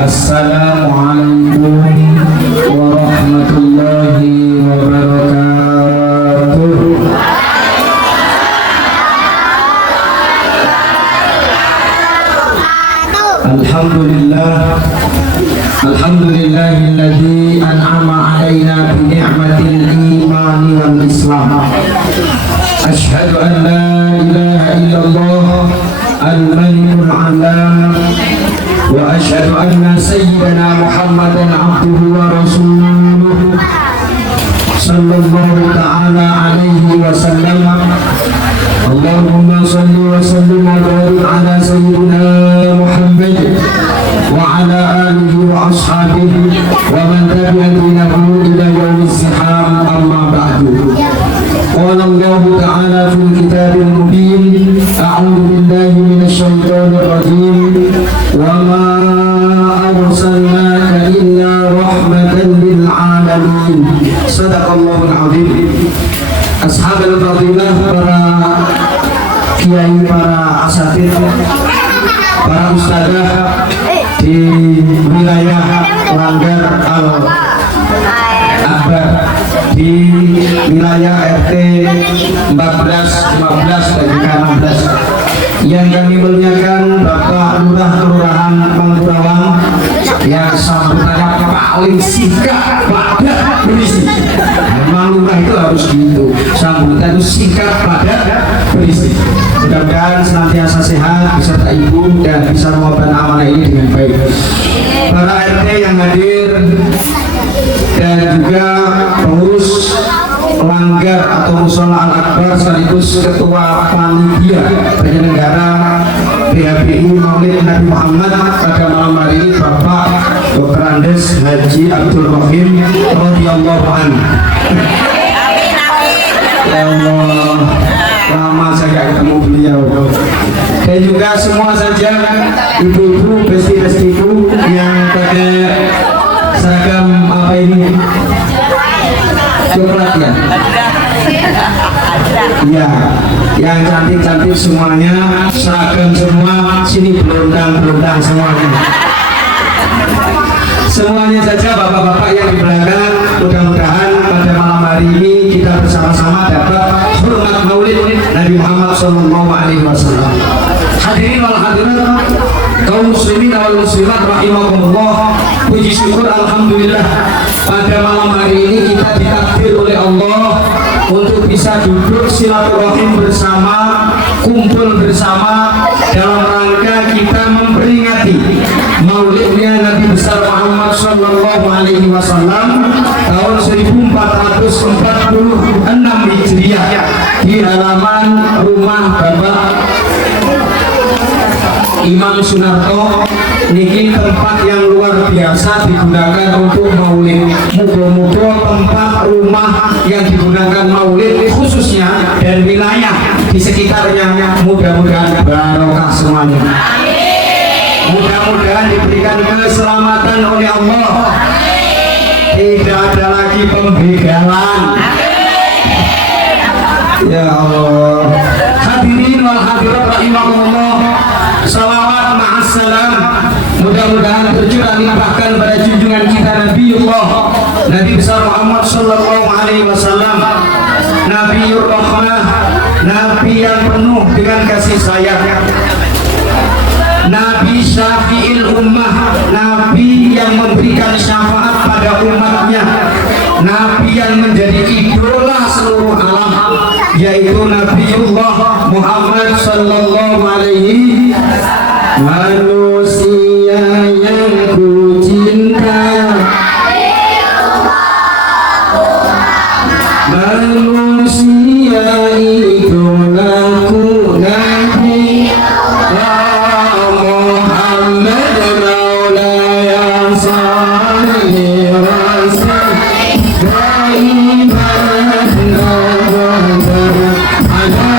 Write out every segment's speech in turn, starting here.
Assalamualaikum warahmatullahi wabarakatuh. Alhamdulillahilladzi an'ama 'alaina bi ni'matil iman wal islam. Asyhadu an la ilaha illallah al-malikul 'alam wa asyhadu anna sayyidana Muhammadan 'abduhu wa rasuluhu sallallahu ta'ala alaihi wasallam. Allahumma salli wa sallim wa barik ala sayyidina Muhammad wa ala alihi wa ashabihi wa man tabi'ahu ila yaumiz ziham, amma ba'du. Qala Allah ta'ala fil kitabil mubin, a'udzu billahi minasy syaithanir rajim, wa ma arsalnaka illa rahmatan lil alamin. Shadaqallahul azim. Ashabul fadilah, para kiai, para asatidz, para ustadzah di wilayah Langgar Al-Akbar, di wilayah RT 14, 15 dan juga 16, yang kami muliakan Bapak Lurah Kelurahan Mangkurawang yang sambutannya paling singkat padat berisi. Memang lurah itu harus gitu, sambutan itu singkat padat berisi. Mudah-mudahan senantiasa sehat beserta ibu dan bisa mengemban amanah ini dengan baik. Para RT yang hadir dan juga pengurus Langgar atau Mushola Al-Akbar sekaligus ketua panitia penyelenggara PHBI Maulid Nabi Muhammad pada malam hari ini, Bapak Dr. Andes Haji Abdul Rahim radhiyallahu anhu. Ya Allah, lama saya gak ketemu beliau. Dan juga semua saja ibu-ibu, besti-bestiku yang pakai seragam apa ini? Coklat ya? Ya, yang cantik-cantik semuanya, seragam semua, sini berondang-berondang semuanya. Semuanya saja bapak-bapak yang di belakang, mudah-mudahan pada malam hari ini kita bersama-sama dapat hormat Maulid Nabi Muhammad SAW. Hadirin wal hadirat, kaum muslimin wal muslimat rahimakumullah. Puji syukur alhamdulillah, pada malam hari ini kita ditakdir oleh Allah untuk bisa duduk silaturahim bersama, kumpul bersama dalam rangka kita memperingati Maulidnya Nabi besar Muhammad sallallahu alaihi wasallam tahun 1446 Hijriah di halaman rumah Bapak Imam Sunarto. Niki tempat yang luar biasa digunakan untuk maulid. Mudah-mudahan tempat rumah yang digunakan maulid khususnya dan wilayah di sekitarnya mudah-mudahan barokah semuanya. Mudah-mudahan diberikan keselamatan oleh Allah. Tidak ada lagi pembegalan. Ya Allah. Hadirin wal hadirat rahimakumullah. Salawat ma'assalam mudah-mudahan tercurah limpahkan pada junjungan kita Nabiullah Nabi besar Muhammad sallallahu alaihi wasallam, Nabiur Rahmah, Nabi yang penuh dengan kasih sayang, Nabi Syafi'il Ummah, Nabi yang memberikan syafaat pada umatnya, Nabi yang menjadi idola seluruh alam, yaitu Nabiullah Muhammad sallallahu alaihi manusia yang ku cinta, manusia idolaku Nabi Muhammad maulaya salli wa sallim daiman abadan ala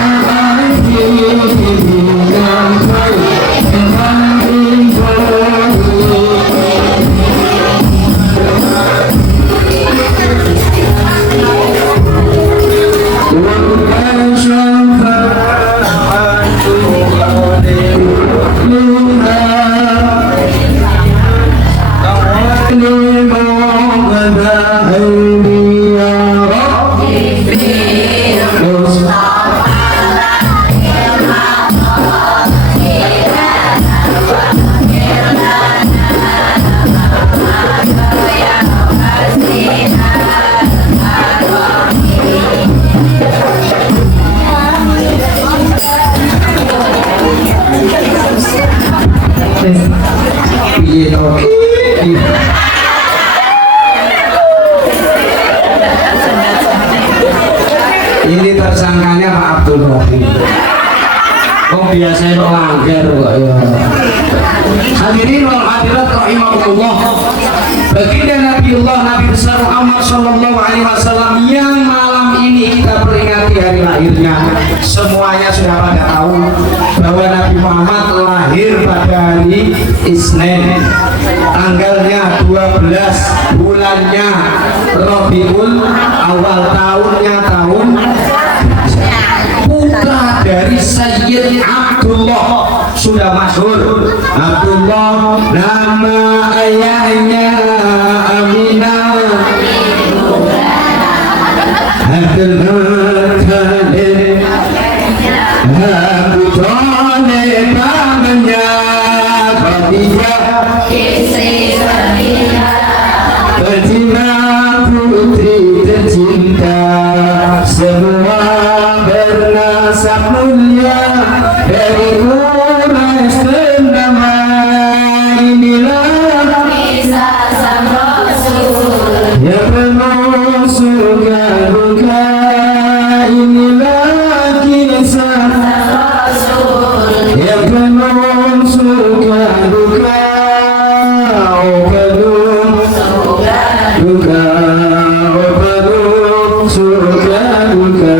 gitu. Ini tersangkanya Pak Abdul Rohim. Oh biasanya kok langgar kok ya. Hadirin wal hadirat rahimakumullah. Baginda Nabiullah Nabi besar Muhammad sallallahu alaihi wasallam yang malam ini kita peringati hari lahirnya. Semuanya sudah pada tahu bahwa Nabi Muhammad lahir pada hari Isnin. Tanggalnya 12, bulannya Rabiul Awal, tahunnya tahun putra dari Sayyid Abdullah, sudah masyhur Abdullah, nama ayahnya Aminah Abdul Khalid Abu Talib, namanya Khadijah Fatimah putri tercinta, semua bernasab mulia dari Quraisy ternama. Inilah yang penuh surga duka, inilah kisah yang penuh surga duka. Oh penuh duka, oh penuh surga duka.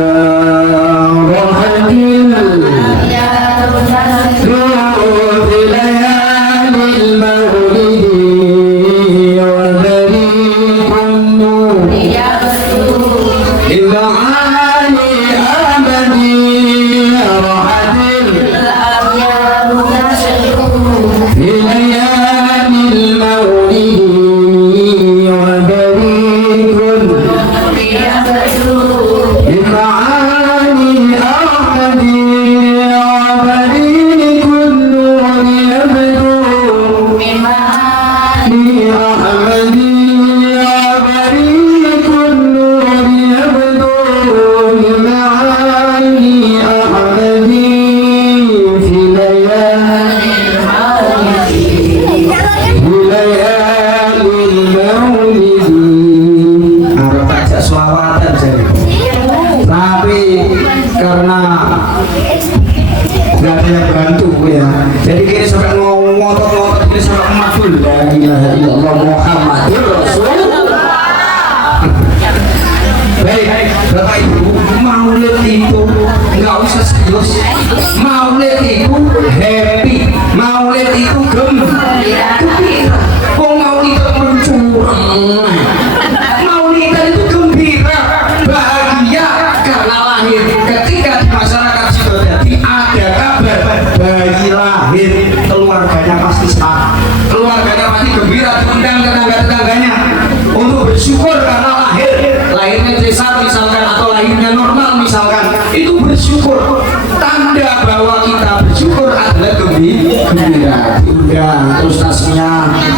Terus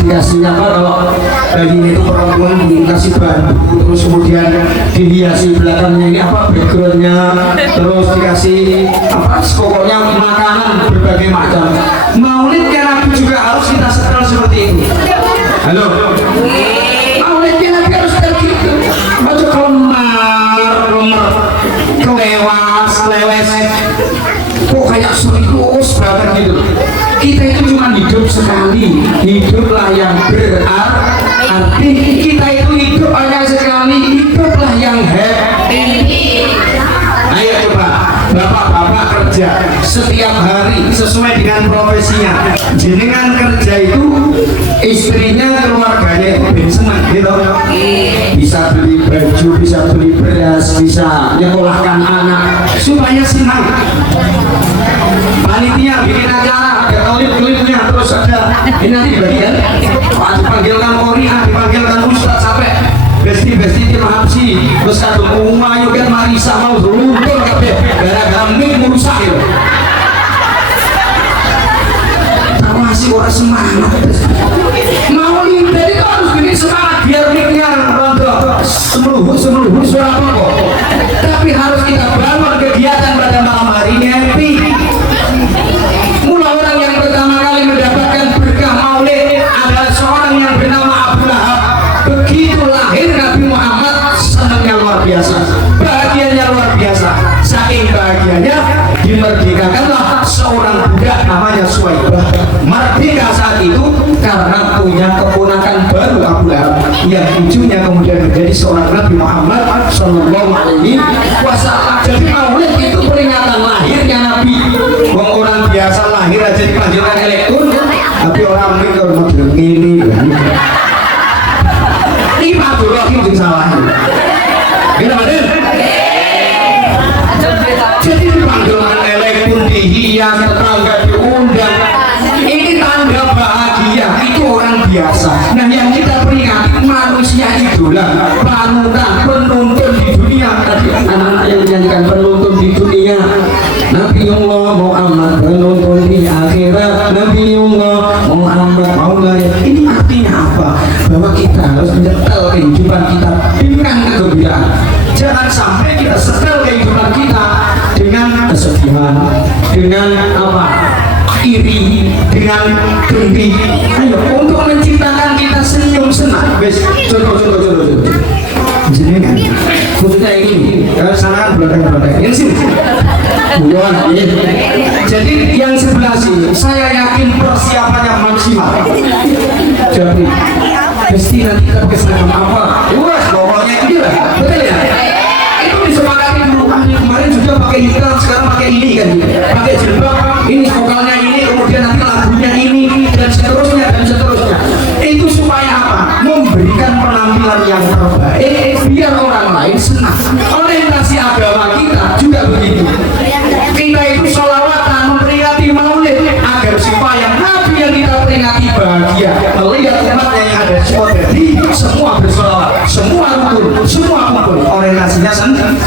dikasihnya apa kalau daging itu perempuan dikasih bambu, terus kemudian dihiasi belakangnya ini apa backgroundnya, terus dikasih apa pokoknya makanan berbagai macam. Maulidnya Nabi juga harus kita setel seperti itu. Halo, maulidnya Nabi harus setel gitu. Ojo kelemar kelewas lewes kok kayak serius banget gitu. Kita itu cuma hidup sekali, hiduplah yang berarti. Kita itu hidup hanya sekali, hiduplah yang happy. Ayo coba bapak-bapak kerja setiap hari sesuai dengan profesinya. Jenengan kerja itu istrinya, keluarganya itu ben senang gitu. Bisa beli baju, bisa beli beras, bisa nyekolahkan anak supaya senang. Panitia bikin acara, ada klip-klipnya, terus ada ini nanti bagian dipanggilkan Korea, dipanggilkan Ustadz sampai besti-besti maaf sih, terus kadung umayu kan Marisa mau luntur kabeh gara-gara mik merusak itu. Masih orang semangat. Mau limpet itu harus bikin semangat biar miknya rontok semeluhur suara apa kok. Tapi harus kita bangun kegiatan pada malam hari ini happy. Mula orang yang pertama kali mendapatkan berkah maulid adalah orang yang bernama Abu Lahab begitu lahir Nabi Muhammad senangnya luar biasa, bahagianya luar biasa. Saking bahagianya dimerdekakanlah seorang budak namanya Suwaibah. Merdeka saat itu karena punya keponakan baru Abu Lahab yang ujungnya kemudian menjadi seorang Nabi Muhammad Sallallahu Alaihi Wasallam. Jadi Maulid itu peringatan lahirnya Nabi. Orang biasa lahir aja dipanggilkan elektron, tapi orang mungkin kalau model ini Pak Durrahim yang salah. Kenapa deh? Jadi panggilan elektron dihias, tetangga diundang. Ini tanda bahagia, itu orang biasa. Nah yang kita peringati manusia idola, panutan, penuntun di dunia. Tadi anak-anak yang menyanyikan penuntun di dunia. Nabiullah Muhammad penuntun di akhirat. Nabiullah Muhammad maulaya. Ini artinya apa? Bahwa kita harus menyetel kehidupan kita dengan kegembiraan. Jangan sampai kita setel kehidupan kita dengan kesedihan, dengan apa? Iri, dengan dengki. Ayo untuk menciptakan kita senyum senang. Bes, contoh. Jadi kan, khususnya ini, kalau sana kan belakang. Ini sih, bukan. Jadi yang sebelah sini, saya yakin persiapannya maksimal. Jadi, pasti nanti kita pakai seragam apa? Wah, pokoknya ini lah, betul ya? Itu disepakati dulu kemarin juga pakai hitam, sekarang pakai ini kan, pakai jilbab. Ini vokalnya ini, kemudian nanti lagunya ini dan seterusnya. Itu supaya apa? Memberikan penampilan yang terbaik biar orang lain senang. Orientasi agama kita juga begitu. Kita itu sholawatan memperingati Maulid agar supaya Nabi yang kita peringati bahagia melihat umatnya yang ada di semua bersolawat, semua rukun, semua kumpul. Orientasinya senang.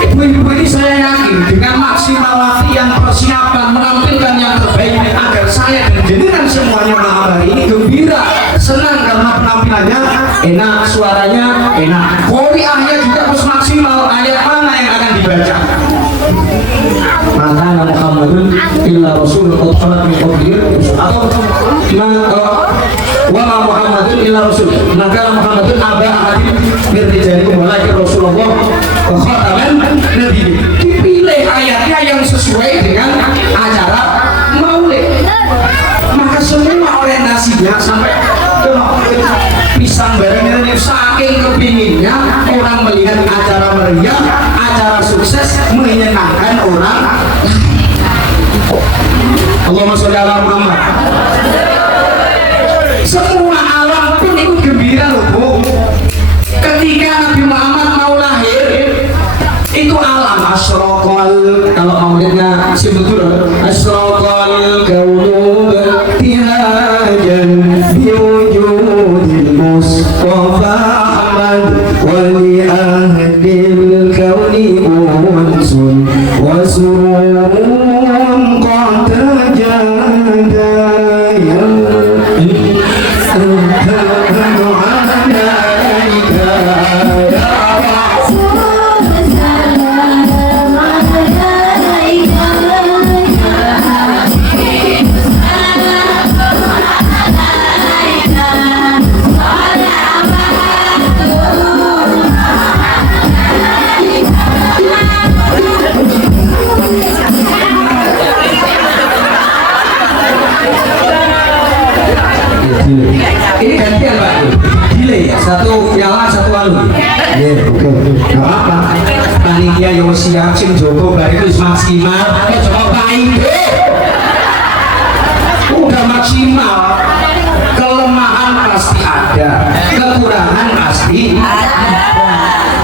Ibu-ibu ini saya yakin dengan maksimal latihan persiapan menampilkan yang terbaik agar saya dan jenengan semuanya malam hari ini gembira, senang karena penampilannya enak, suaranya enak. Qoriahnya juga harus maksimal. Ayat mana yang akan dibaca? Maka Muhammadun illa rasul qad khalat min qablihi atau wa ma Muhammadun illa rasul. Maka Muhammadun aba ahadin min rijalikum walakin Rasulullah wa khataman nabiyyin. Dipilih ayatnya yang sesuai dengan acara Maulid. Maka semua orientasinya sampai pisang bareng ini saking kepinginnya orang melihat acara meriah, acara sukses, menyenangkan orang. Allahumma sholli ala Muhammad. Semua alam pun ikut gembira loh Bu. Ketika Nabi Muhammad mau lahir, itu alam asyraqal, kalau maulidnya si betul asyraqal kaunu tihajan biwujudil Mustafa Ahmad wali ahdil kauni unsun wa sururun qad tajada ya ini gantian Pak, delay ya, satu nyala satu alun. Ya, oke, nggak apa-apa. Panitia yang siap sing Joko bar itu maksimal. Coba Pak Ibu, udah maksimal. Kelemahan pasti ada, kekurangan pasti ada.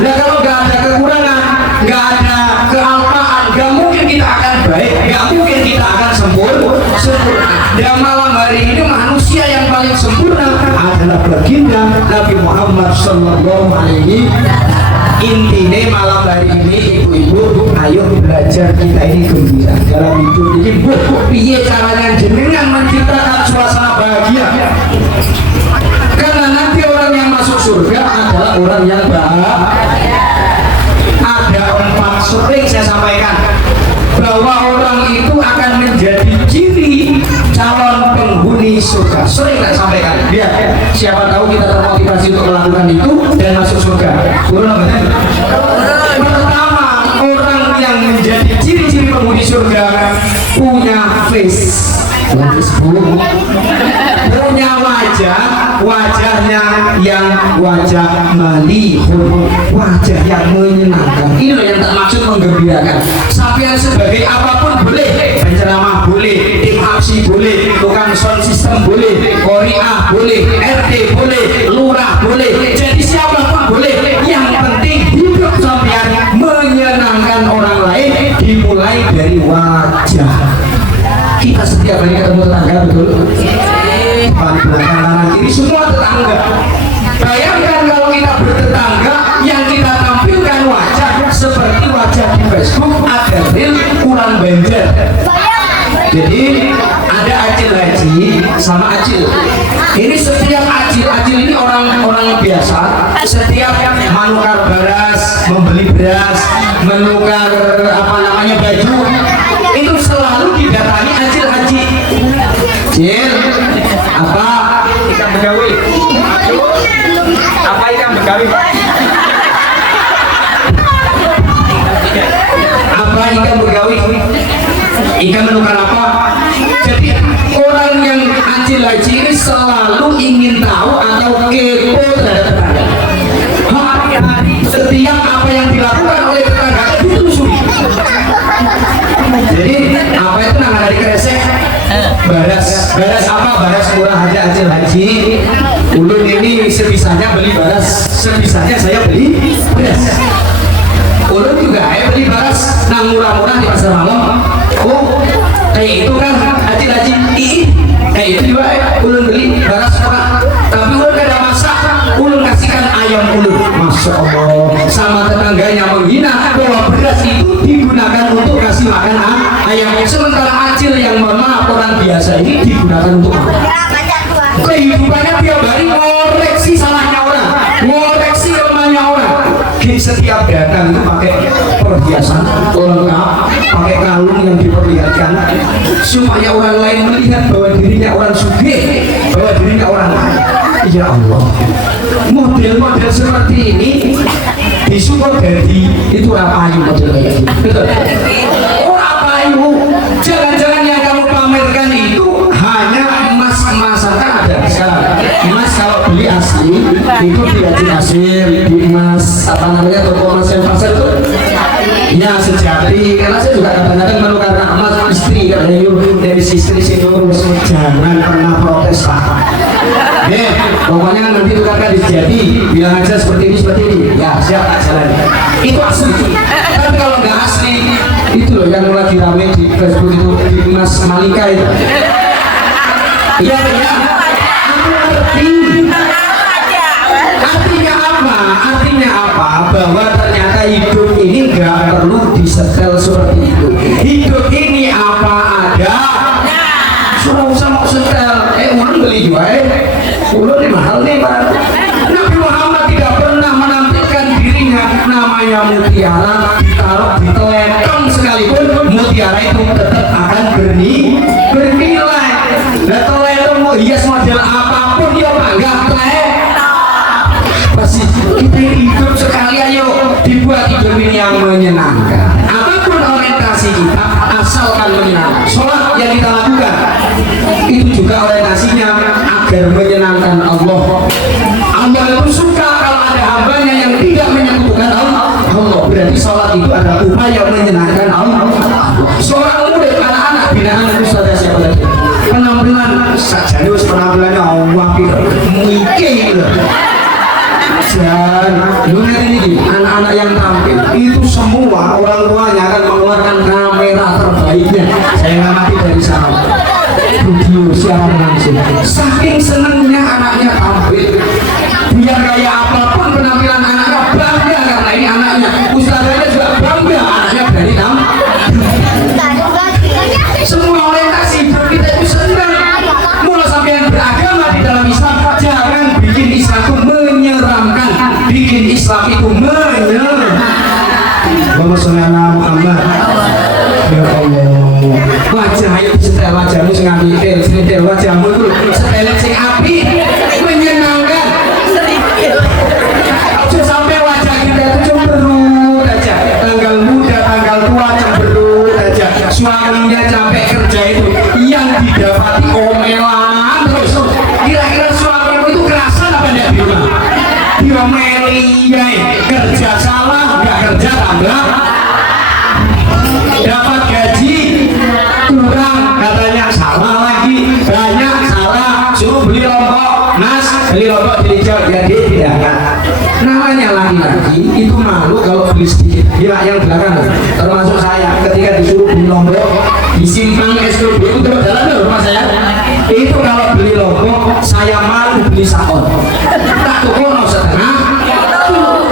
Nah kalau nggak ada kekurangan, nggak ada kealpaan, nggak mungkin kita akan baik, nggak mungkin kita akan sempurna. Dan malam hari ini manusia yang paling sempurna adalah baginda Nabi Muhammad Sallallahu Alaihi. Intinya malam hari ini ibu-ibu, ayo belajar kita ini gembira dalam hidup ini. Bu, piye caranya jenengan menciptakan suasana bahagia? Karena nanti orang yang masuk surga adalah orang yang bahagia. Ada 4 sering saya sampaikan bahwa orang itu akan menjadi ciri calon penghuni surga. Sering tak sampaikan. Lihat, siapa tahu kita termotivasi untuk melakukan itu dan masuk surga. Turun apa? Pertama, orang yang menjadi ciri-ciri penghuni surga punya face. Punya wajahnya yang wajah malihun, wajah yang menyenangkan. Ini loh yang tak maksud menggembirakan. Sampai sebagai apapun boleh, penceramah boleh, tim aksi boleh, tukang sound system boleh, qoriah boleh, RT boleh, lurah boleh, jadi siapapun boleh. Yang penting hidup sampean menyenangkan orang lain, dimulai dari wajah. Kita setiap hari ketemu tetangga, betul? Depan belakang kanan kiri semua tetangga. Bayangkan kalau kita bertetangga yang kita tampilkan wajah seperti wajah di Facebook ada real kurang banjar. Jadi ada Acil Haji sama Acil. Ini setiap Acil ini orang biasa. Setiap menukar beras, membeli beras, menukar baju, itu selalu didatangi Acil Haji. Cil, apa ikan begawi? Apa ikan begawi? Apa ikan begawi? Ikan menukar apa? Jadi orang yang Acil Haji ini selalu ingin tahu atau kepo terhadap tetangga. Hari-hari setiap apa yang dilakukan oleh tetangga itu telusuri. Jadi apa itu nama dari kresek? Baras apa? Baras murah aja Acil Haji. Ulun ini sebisanya beli baras, sebisanya saya beli beras. Ulun juga beli baras nang murah-murah di pasar malam. Oh, kayak itu kan Acil Haji. Kayak itu juga ulun beli baras murah. Tapi ulun kada masak, ulun kasihkan ayam ulun. Masya Allah. Sama tetangganya menghina bahwa beras itu digunakan untuk kasih makan ayam. Sementara Acil yang mohon maaf orang biasa ini digunakan untuk kehidupannya tiap hari ngoreksi salahnya orang, ngoreksi lemahnya orang. Di setiap datang itu pakai perhiasan lengkap, pakai kalung yang diperlihatkan supaya orang lain melihat bahwa dirinya orang sugih, bahwa dirinya orang kaya. Ya Allah, model-model seperti ini disupport dari itu rapayu model kayak gitu. Betul? Oh rapayu, jangan-jangan yang kamu pamerkan itu hanya emas-emasan. Kan ada sekarang emas kalau beli asli itu tidak di Mesir, di emas apa namanya toko emas yang pasar itu ya sejati. Karena saya juga kadang-kadang menukar emas istri katanya dari istri sini jangan pernah protes lah. Pokoknya nanti tukarkan di Sejati, bilang aja seperti ini, ya siap jalan. Itu asli. Tapi kalau nggak asli, itu loh yang lagi rame di Facebook itu di Mas Malika itu. Iya, aku ngerti. Artinya apa? Bahwa ternyata hidup ini nggak perlu disetel seperti itu. Hidup ini apa ada? Sudah usah mau setel. Orang beli juga Ulun ini mahal nih Pak. Nabi Muhammad tidak pernah menampilkan dirinya namanya mutiara ditaruh di telepon sekalipun mutiara itu tetap akan bernilai. Nah telepon mau hias model apapun ya Pak nggak pasti kita hidup sekali ayo dibuat hidup ini yang menyenangkan. Apapun orientasi kita asalkan menyenangkan. Sholat yang kita lakukan itu juga orientasinya agar menyenangkan Allah. Allah itu suka kalau ada hambanya yang tidak menyekutukan Allah. Berarti sholat itu adalah upaya menyenangkan Allah. Seorang murid anak-anak binaan Ustaz siapa tadi? Penampilan saja penampilannya wakil mikir. Dan ini anak-anak yang tampil itu semua orang tuanya akan mengeluarkan kamera terbaiknya. Saya ngamati dari sana video siaran langsung. Saking senangnya anaknya tampil, biar kayak apapun penampilan anaknya bangga karena ini anaknya. Ustaznya juga bangga anaknya berani tampil. Semua orientasi hidup kita itu senang. Mulai sampai yang beragama di dalam Islam jangan bikin Islam itu menyeramkan, bikin Islam itu menyenangkan. Allahumma sholli ala Muhammad. Ya Allah, wajah itu setel wajahmu sengaja setel wajahmu itu kiai kerja salah, nggak kerja tambah, dapat gaji kurang, katanya salah lagi, banyak salah, suruh beli lombok, mas beli lombok dijual, jadi tidak. Namanya laki-laki itu malu kalau beli sedikit. Gila yang belakang, termasuk saya, ketika disuruh beli lombok di simpang SPBU terus jalan ke rumah saya, itu kalau beli lombok saya malu beli sakon, tak tukono setengah.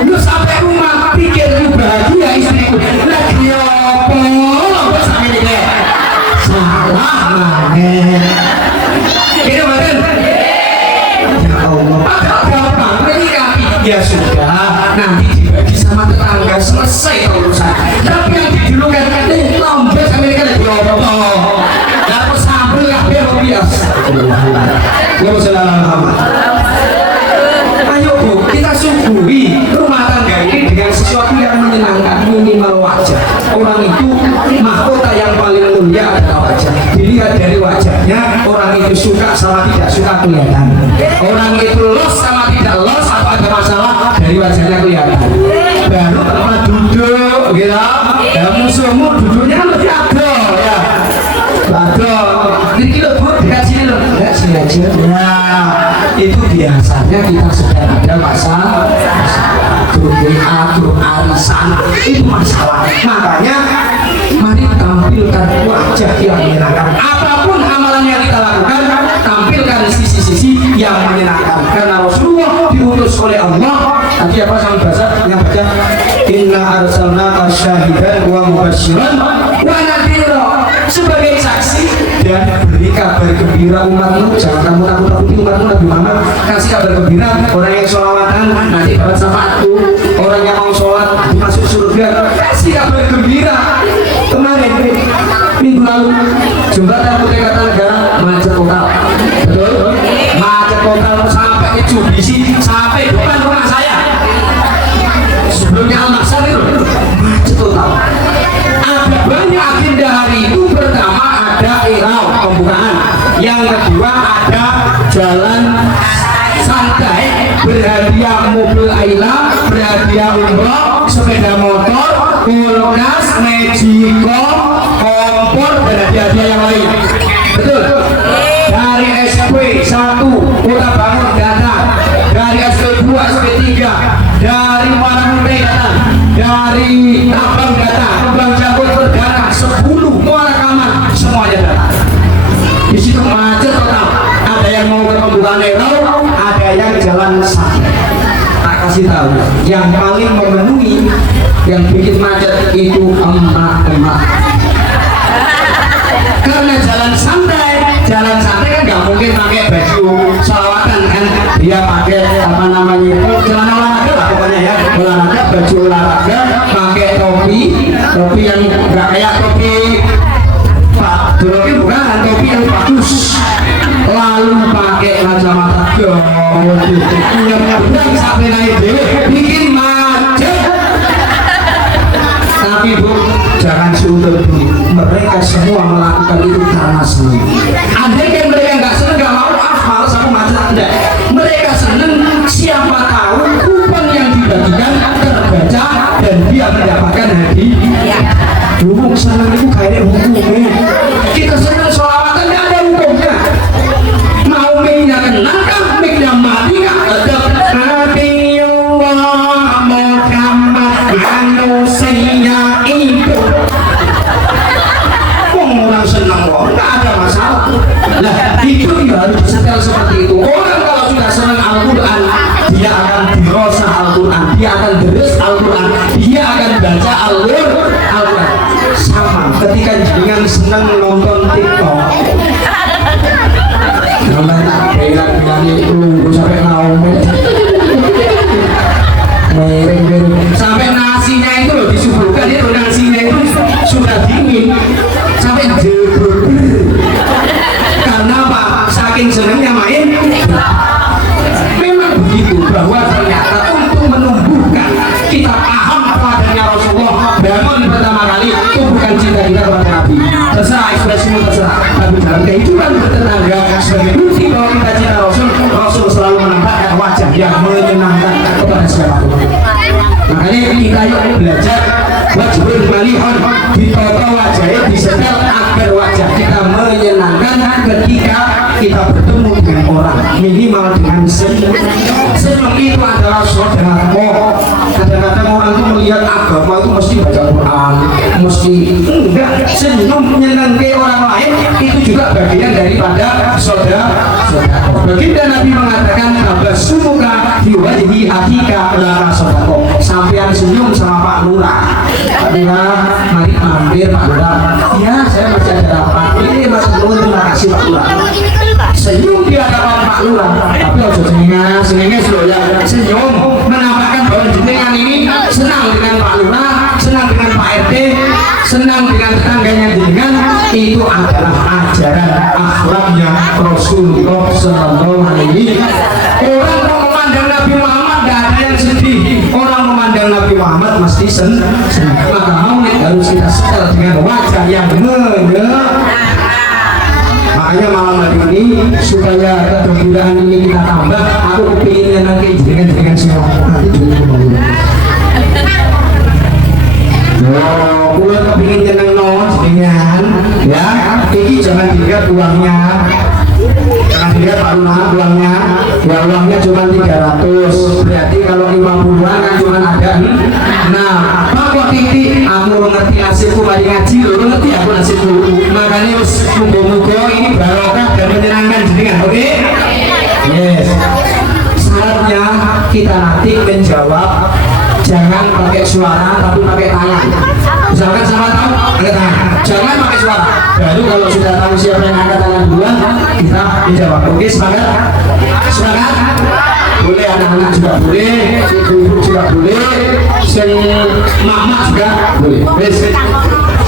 Lu sampai rumah pikir lu bahagia istriku, lagi opo lombok sampai ini salah maneh. Ini badan. Ya Allah, padahal gampang menyikapi. Ya sudah, nanti dibagi sama tetangga, selesai urusan. Tapi yang didulukan lombok sampai ini kan lagi opo. Dapat sambel kabeh bias. Allahumma sholli ala Muhammad. Ayo Bu, kita suguhi rumah tangga ini dengan sesuatu yang menyenangkan, minimal wajah. Orang itu mahkota yang paling mulia adalah wajah. Dilihat dari wajahnya, orang itu suka sama tidak suka kelihatan. Orang itu los sama tidak los, atau ada masalah dari wajahnya kelihatan. Baru tempat duduk, gitu. Ya musuhmu duduknya kan lebih adol ya. Adol. Ini kilo Bu, dekat sini loh. Enggak sini aja. Nah, itu biasanya kita sedang ada masalah. Grup WA, grup arisan, itu masalah. Makanya mari tampilkan wajah yang menyenangkan. Apapun amalan yang kita lakukan, tampilkan sisi-sisi yang menyenangkan. Karena Rasulullah diutus oleh Allah. Tadi apa sama bahasa yang baca? Inna arsalnaka syahidan wa mubasyiran wa nadhira, sebagai saksi dan beri kabar gembira umatmu. Jangan kamu takut-takuti umatmu. Nabi Muhammad kasih kabar gembira. Orang yang sholawatan nanti dapat syafaatku, orang yang mau sholat masuk surga. Kasih kabar gembira. Kemarin minggu lalu jembatan Putri Kartanegara macet total, betul? Macet total sampai ke Jubisi, sampai depan rumah saya. Sebelumnya Al-Maksar itu macet total. Ada banyak agenda hari itu. Pertama ada irau pembukaan, yang kedua ada jalan santai, berhadiah mobil Ayla, berhadiah umroh, sepeda motor, kulkas, magicom, kompor, dan hadiah-hadiah yang lain. Betul? Dari SP 1 Kota Bangun datang, dari SP 2, SP 3, dari Muara datang, dari Tambang datang, Kembang Jangkut datang, 10 Muara Kaman semuanya datang. Di situ macet total. Ada yang mau ke pembukaan erau, ada yang jalan santai. Tak kasih tahu, yang paling memenuhi, yang bikin macet itu emak-emak. Karena jalan santai kan nggak mungkin pakai baju sholawatan kan, dia pakai apa namanya, celana olahraga lah pokoknya ya, olahraga, baju olahraga, pakai topi yang nggak kayak topi Pak Doroki, bukan topi yang bagus, lalu pakai kacamata yang sampai naik bikin macet. Tapi Bu, jangan seutuh dulu. Mereka semua melakukan itu karena senang. Andai kan mereka nggak senang, nggak mau, males aku macet, enggak. Mereka senang, siapa tahu kupon yang dibagikan terbaca dan dia mendapatkan hadiah. Dulu senang itu kayak hukumnya. Kita senang sholawatan nggak ada hukumnya. Mau minya kenal kan, minya mati kan. Nabi Allah Muhammad manusia itu. Orang senang kok, nggak ada masalah. Nah itu harus disetel seperti itu. Orang kalau sudah senang Al-Quran, dia akan dirosah Al-Quran, dia akan deres Al-Quran, dia akan baca Al-Quran. Sama ketika dengan senang nonton TikTok. Namanya tak bilang itu sampai naumnya, sampai nasinya itu loh disuguhkan, itu nasinya itu sudah dingin sampai jebol. Karena apa? Saking senangnya main. Memang begitu, bahwa ternyata untuk menumbuhkan kita paham apa adanya Rasulullah, bangun pertama kali itu bukan cinta kita kepada Nabi, terserah ekspresimu terserah, tapi dalam kehidupan bertetangga sebagai bukti bahwa kita cinta Rasul, Rasul selalu menampakkan wajah yang menyenangkan kepada siapapun. kita bertemu dengan orang minimal dengan senyum. Senyum itu adalah sedekah. Kadang-kadang orang itu melihat agama itu mesti baca Quran, mesti enggak. Senyum menyenangkan orang lain itu juga bagian daripada sedekah. Baginda Nabi mengatakan tabasumuka fi wajhi akhika la sedekah. Sampean senyum sama Pak Lurah. Pak Lurah, mari mampir Pak Lurah. Ya, saya masih ada rapat. Ini Mas Lurah, terima kasih Pak Lurah. Senyum di hadapan Pak Lurah. Tapi ojo senenges loh ya. Senyum menampakkan bahwa jenengan ini senang dengan Pak Lurah, senang dengan Pak RT, senang dengan tetangganya jenengan. Itu adalah ajaran akhlaknya Rasulullah Sallallahu Alaihi Wasallam. Orang memandang Nabi Muhammad tidak ada yang sedih. Orang memandang Nabi Muhammad mesti senang. Maka maulid harus kita setel dengan wajah yang makanya malam hari ini supaya kegembiraan ini kita tambah, aku kepinginnya nanti dengan semua nanti juga pulang kepingin jeneng non dengan ya, ini jangan dilihat uangnya, jangan dilihat Pak Luna uangnya, ya uangnya cuma 300, berarti kalau 50-an kan cuma ada. Nah, Pak kok titik, aku ngerti nasibku mari ngaji, lo ngerti aku nasibku, makanya mugo-mugo ini barokah dan menyenangkan jenengan, oke? Yes. Syaratnya kita nanti menjawab jangan pakai suara tapi pakai tangan. Misalkan sama tahu pakai tangan, jangan pakai suara. Baru kalau sudah tahu siapa yang angkat tangan duluan kita menjawab. Oke, semangat? Semangat? Boleh anak-anak juga boleh, ibu-ibu juga boleh, mama juga boleh. Wes,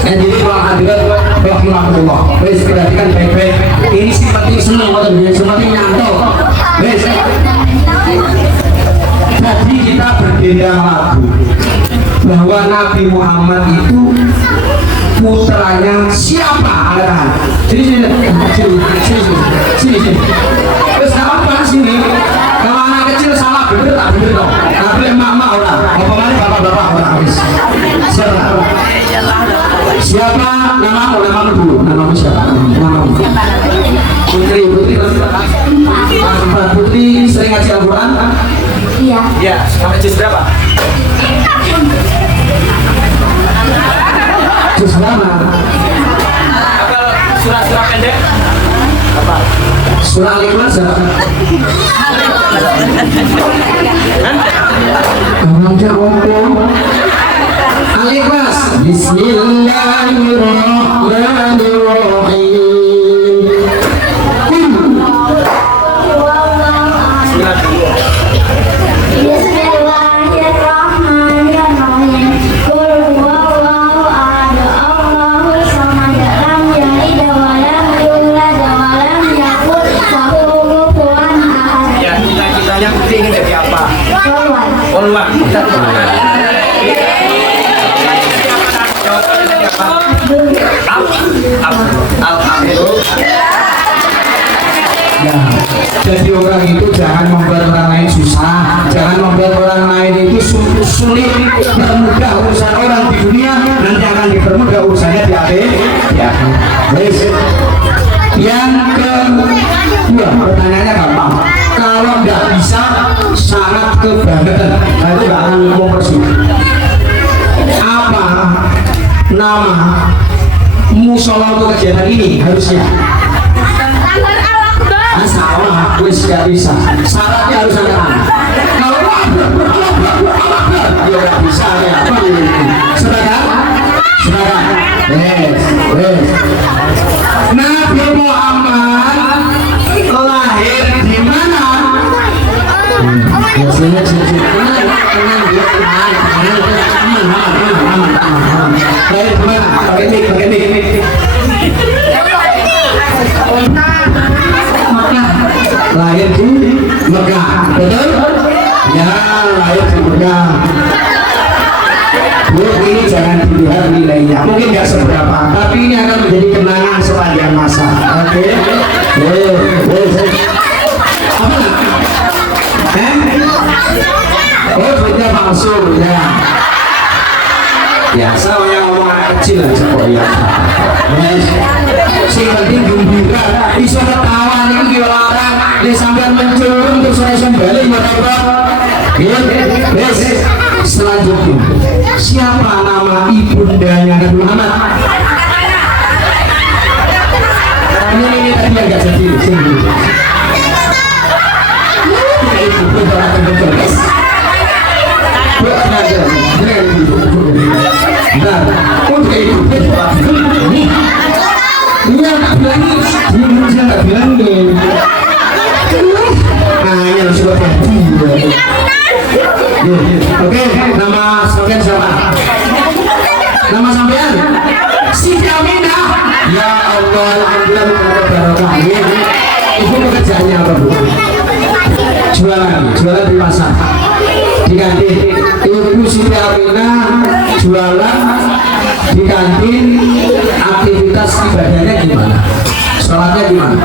jadi kalau hadirat rahimahullah, wes perhatikan baik-baik. Ini seperti senang atau seperti nyantol. Wes. Tadi kita berbeda lagu bahwa Nabi Muhammad itu putranya siapa? Angkat. Sini. Terus apa sini? Kalau anak kecil salah bener tak bener dong. Tapi emak-emak orang, apa-apa bapak-bapak orang habis. Siapa namamu? Namamu dulu. Namamu siapa? Namamu. Putri. Mbak Putri sering ngaji Al-Quran? Iya. Iya. Sampai juz berapa? Juz berapa? Apa surah-surah pendek? Apa? Surah Al-Ikhlas ya? Orangnya ompong. Al-Ikhlas. Bismillahirrahmanirrahim. Yang putih ini jadi apa? Polwan. Ya, jadi orang itu jangan membuat orang lain susah, jangan membuat orang lain itu sulit. Permudah urusan orang di dunia, nanti akan dipermudah urusannya di akhir. Ya, baik. Yang kedua, pertanyaannya gampang. Kalau nggak bisa, sangat kebangetan. Nah, itu nggak akan mempersulit. Apa nama musola untuk kegiatan ini harusnya? Salah, wis gak bisa. Syaratnya harus ada. Kalau ya gak bisa ya. Sebentar. Nabi Muhammad lahir di mana? Lahir di mana? Pakai mic. Lahir di Mekah, betul? Ya, lahir di Mekah. Bu, ini jangan dilihat nilainya, mungkin nggak seberapa, tapi ini akan menjadi kenangan sepanjang masa. Oke? Apa? Oh, duitnya palsu ya. Biasa yang ngomong anak kecil aja kok ya. sing penting gembira iso ketawa niku ki larang nek sampean mencurung terus ora iso bali ya apa wis selanjutnya siapa nama ibundanya Nabi Muhammad ini tadi agak sedih sini Oke, nama sampean siapa? Nama sampean? Siti Aminah. Ya Allah, alhamdulillah. Ibu pekerjaannya apa bu? Jualan di pasar. Di kantin. Ibu Siti Aminah jualan di kantin. Aktivitas ibadahnya gimana? Sholatnya gimana?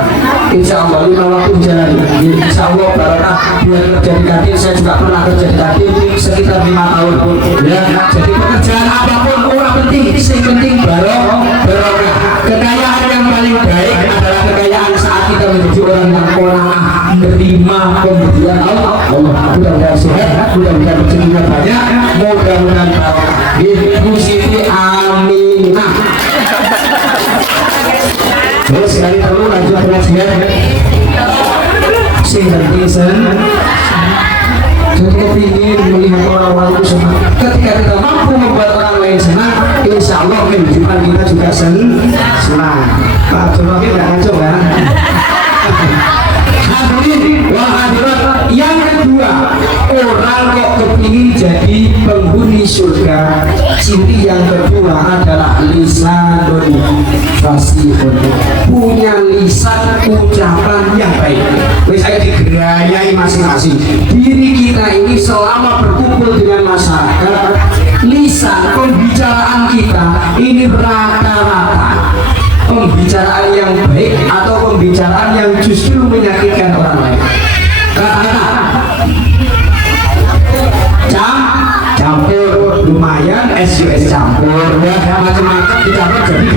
Insya Allah 5 waktu jalan. Insya Allah barokah. Biar kerja di kantin, saya juga pernah kerja di kantin sekitar 5 tahun. Ya, jadi pekerjaan apapun orang penting, yang penting barokah. Kekayaan yang paling baik adalah kekayaan saat kita menjadi orang yang qanaah, menerima pemberian Allah. Mudah-mudahan sehat, mudah-mudahan rezekinya banyak, mudah-mudahan barokah. Ibu Siti Aminah. Terus sekali perlu lanjut pengajian sing penting jadi kepingin melihat orang-orang itu senang. Ketika kita mampu membuat orang lain senang, insya Allah kehidupan kita juga senang. Pak coba kita ngaco ya. Yang kedua, orang kok kepingin jadi penghuni surga. Ciri yang kedua adalah lisanun fasihun, punya lisan ucapan yang baik. Saya digerayai masing-masing. Diri kita ini selama berkumpul dengan masyarakat, lisan pembicaraan kita ini rata-rata pembicaraan yang baik atau pembicaraan yang justru menyakitkan orang lain. Campur lumayan, SUS campur ya, macam-macam dicampur jadi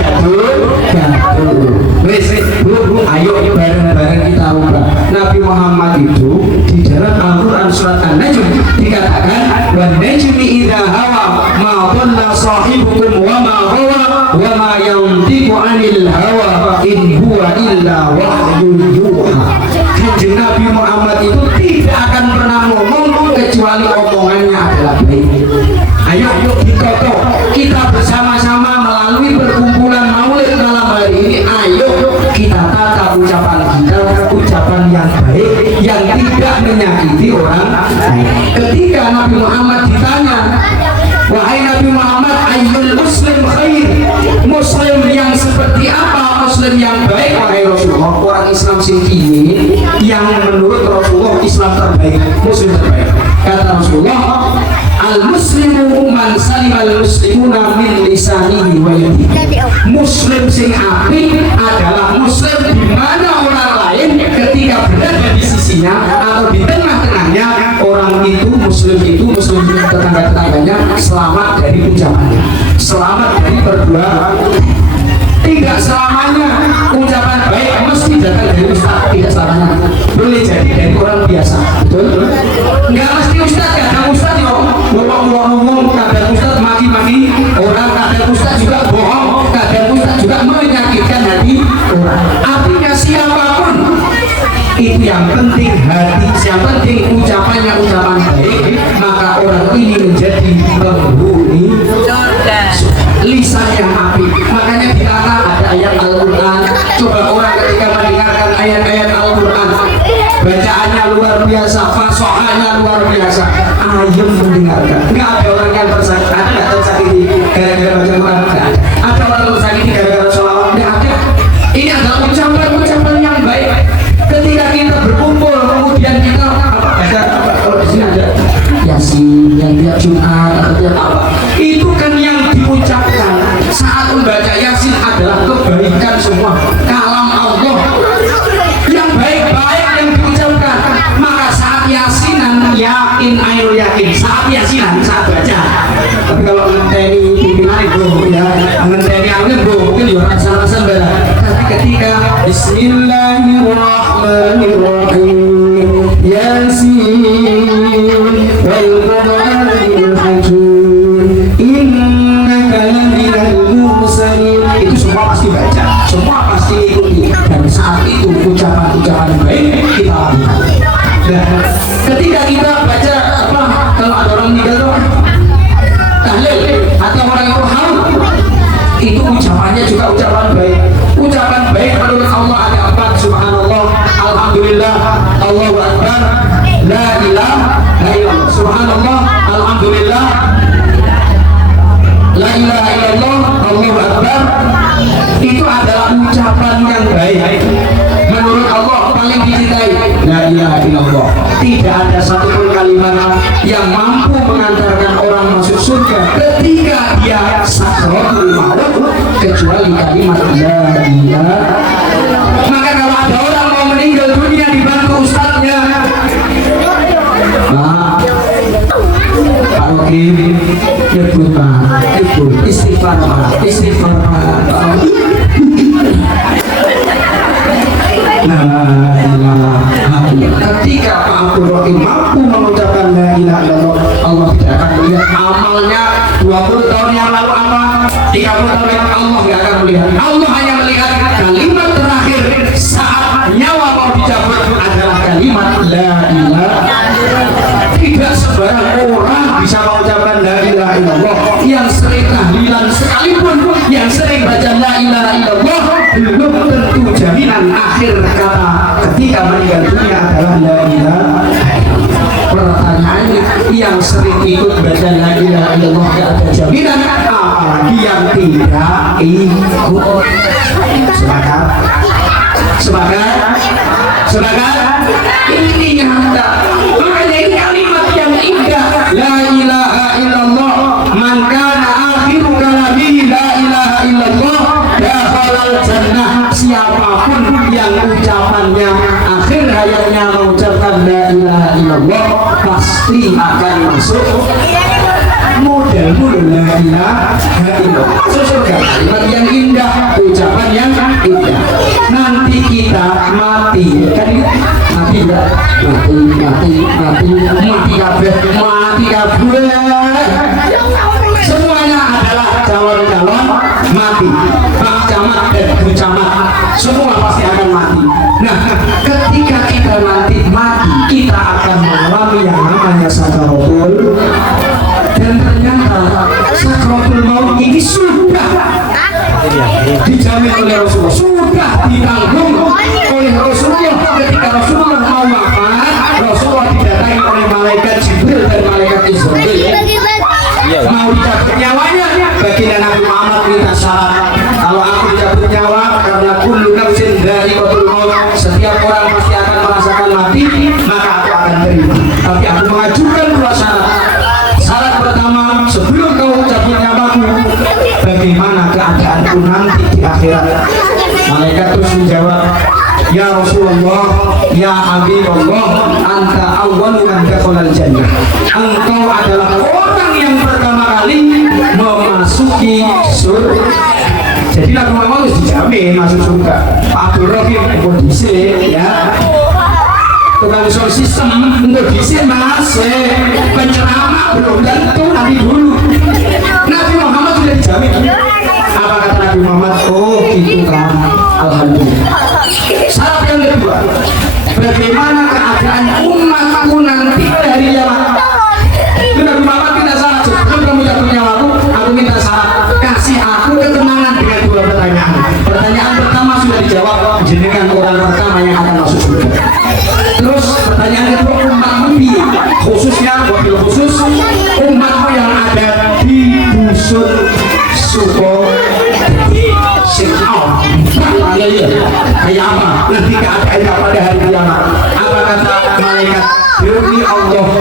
gaduh. Wes bu, ayo bareng-bareng kita ubah. Nabi Muhammad itu di dalam Al-Quran surat An-Najm dikatakan wan najmi idza hawa ma dhalla sahibukum wa ma hawa wa ma yantiqu 'anil hawa in huwa illa wahyun yuha. Kanjeng Nabi Muhammad itu tidak akan pernah ngomong kecuali omongannya adalah baik. Ayo kita bersama-sama melalui perkumpulan maulid malam hari ini, ayo kita tata ucapan kita, ucapan yang baik yang tidak menyakiti orang lain. Ketika Nabi Muhammad ditanya, wahai Nabi Muhammad, ayyul muslim khair, muslim yang seperti apa, muslim yang baik? Wahai Rasulullah, orang Islam sing ini yang menurut Rasulullah Islam terbaik, muslim terbaik. Kata Rasulullah, al-muslimu man salimal muslimuna min lisanihi wa yadihi. Muslim sing apik adalah muslim di mana orang lain ketika berada di sisinya atau di tengah-tengahnya, orang itu muslim tetangga-tetangganya selamat dari ucapannya, selamat dari perbuatan. Tidak selamanya ucapan baik mesti datang dari ustaz, tidak selamanya. Boleh jadi dari orang biasa, betul? Nggak mesti ustaz, kadang ustaz ngomong, kadang ustaz maki-maki orang, kadang ustaz juga bohong, kadang ustaz juga menyakitkan hati orang. Artinya siapapun itu yang penting hati, yang penting ucapannya ucapan baik, maka orang ini menjadi penghuni lisan yang apik. Makanya di tanah ada ayat Al-Quran. Coba orang ketika mendengarkan ayat-ayat Al-Quran, bacaannya luar biasa, fasohannya luar biasa, ayam mendengarkan. Nggak ada orang yang tersakiti, ada nggak tersakiti gara-gara baca Quran? Ada orang tersakiti gara-gara sholawat? Nggak ada. Ini adalah ucapan yang baik. Ketika kita berkumpul, kemudian kita baca kalau di sini ada Yasin yang tiap Jumat atau tiap apa, itu kan yang diucapkan saat membaca Yasin adalah kebaikan semua, kalam Allah yang baik-baik yang diucapkan. Maka saat Yasinan yakin, ayo yakin saat Yasinan, saat baca. Tapi kalau ngenteni pimpinan itu ya, ngenteni angin mungkin ya rasa-rasa beda. Tapi ketika Bismillahirrahmanirrahim Yasin wal Qur'anil Hakim innaka laminal mursalin. Itu semua pasti baca, semua pasti ikuti, dan saat itu ucapan-ucapan baik kita lakukan. Dan ketika kita baca apa, kalau ada orang meninggal tuh tahlil atau orang itu ham, itu ucapannya juga ucapan baik. Ucapan baik menurut Allah ada 4: subhanallah, alhamdulillah, Allahu akbar, la ilaha illallah. Subhanallah, alhamdulillah, la ilaha illallah, Allahu akbar. Itu adalah ucapan yang baik menurut Allah, paling dicintai. La ilaha illallah. Tidak ada satupun kalimat yang mampu mengantarkan orang masuk surga ketika dia sakratul maut kecuali kalimat la ilaha. Maka kalau ada orang mau meninggal dunia dibantu ustadznya, nah, Pak Rokim, nyebut Pak, nyebut istighfar Pak, istighfar Pak. Ketika Pak Abdul Rohim mampu mengucapkan la ilaha illallah, Allah tidak akan melihat amalnya 20 tahun yang lalu apa, 30 tahun yang Allah tidak akan melihat. Allah hanya melihat kalimat terakhir saat nyawa mau dicabut adalah kalimat la ilaha. Tidak sembarang orang bisa mengucapkan la ilaha illallah. Yang sering tahlilan sekalipun, yang sering baca la ilaha illallah, belum tentu jaminan akhir kata ketika meninggal dunia adalah la ilaha. Pertanyaannya, yang sering ikut baca la ilaha illallah tidak ada jaminan, apalagi yang tidak ikut. Sepakat? Sepakat? Sepakat? Intinya ada. Makanya ini kalimat yang indah, la ilaha illallah. Man kana akhiru kalamihi la ilaha illallah dakhalal jannah. Siapapun yang ucapannya akhir hayatnya mengucapkan la ilaha illallah pasti akan masuk model la ilaha illallah, masuk surga. Kalimat yang indah, ucapan yang indah. Nanti kita mati kan, mati enggak? Mati kabeh, semuanya adalah calon-calon mati. Pak Camat dan Bu Camat semua pasti akan mati. Nah, ketika kita nanti mati, kita akan mengalami yang namanya sakaratul. Dan ternyata sakaratul maut ini sudah dijamin oleh Rasulullah, sudah ditanggung oleh Rasulullah. Ketika Rasulullah mau wafat, Rasulullah didatangi oleh malaikat Jibril dan malaikat Israil. Mau dicabut nyawanya, baginda Nabi Muhammad minta syarat. Kalau aku dicabut nyawa, karena kullu nafsin dha'iqatul maut, setiap orang pasti akan merasakan mati, maka aku akan terima. Tapi aku mengajukan 2 syarat. Syarat pertama, sebelum kau cabut nyawaku, bagaimana keadaanku nanti di akhirat? Malaikat terus menjawab, ya Rasulullah, ya Habibullah, anta awwalu man dakhalal jannah. Engkau adalah orang yang pertama kali memasuki surga. Jadi Nabi Muhammad harus dijamin masuk surga. Pak Abdul Rohim kondisi ya, tukang sound system untuk diisi masih, penceramah belum tentu, nanti dulu. Nabi Muhammad sudah dijamin. Apa kata Nabi Muhammad? Oh gitu kan, alhamdulillah. Syarat yang kedua, bagaimana keadaan umatku nanti dari kiamat? Nabi Muhammad minta syarat, sebelum kamu jatuh nyawaku, aku minta syarat, kasih aku ketenangan dengan 2 pertanyaan. Pertanyaan pertama sudah dijawab, jenengan orang pertama yang akan masuk surga. Terus pertanyaan kedua, umatmu khususnya wabil khusus umatmu yang ada di dusun Suko Sinau. Kayak apa? Nanti keadaannya pada hari kiamat. Apa kata malaikat? Demi Allah,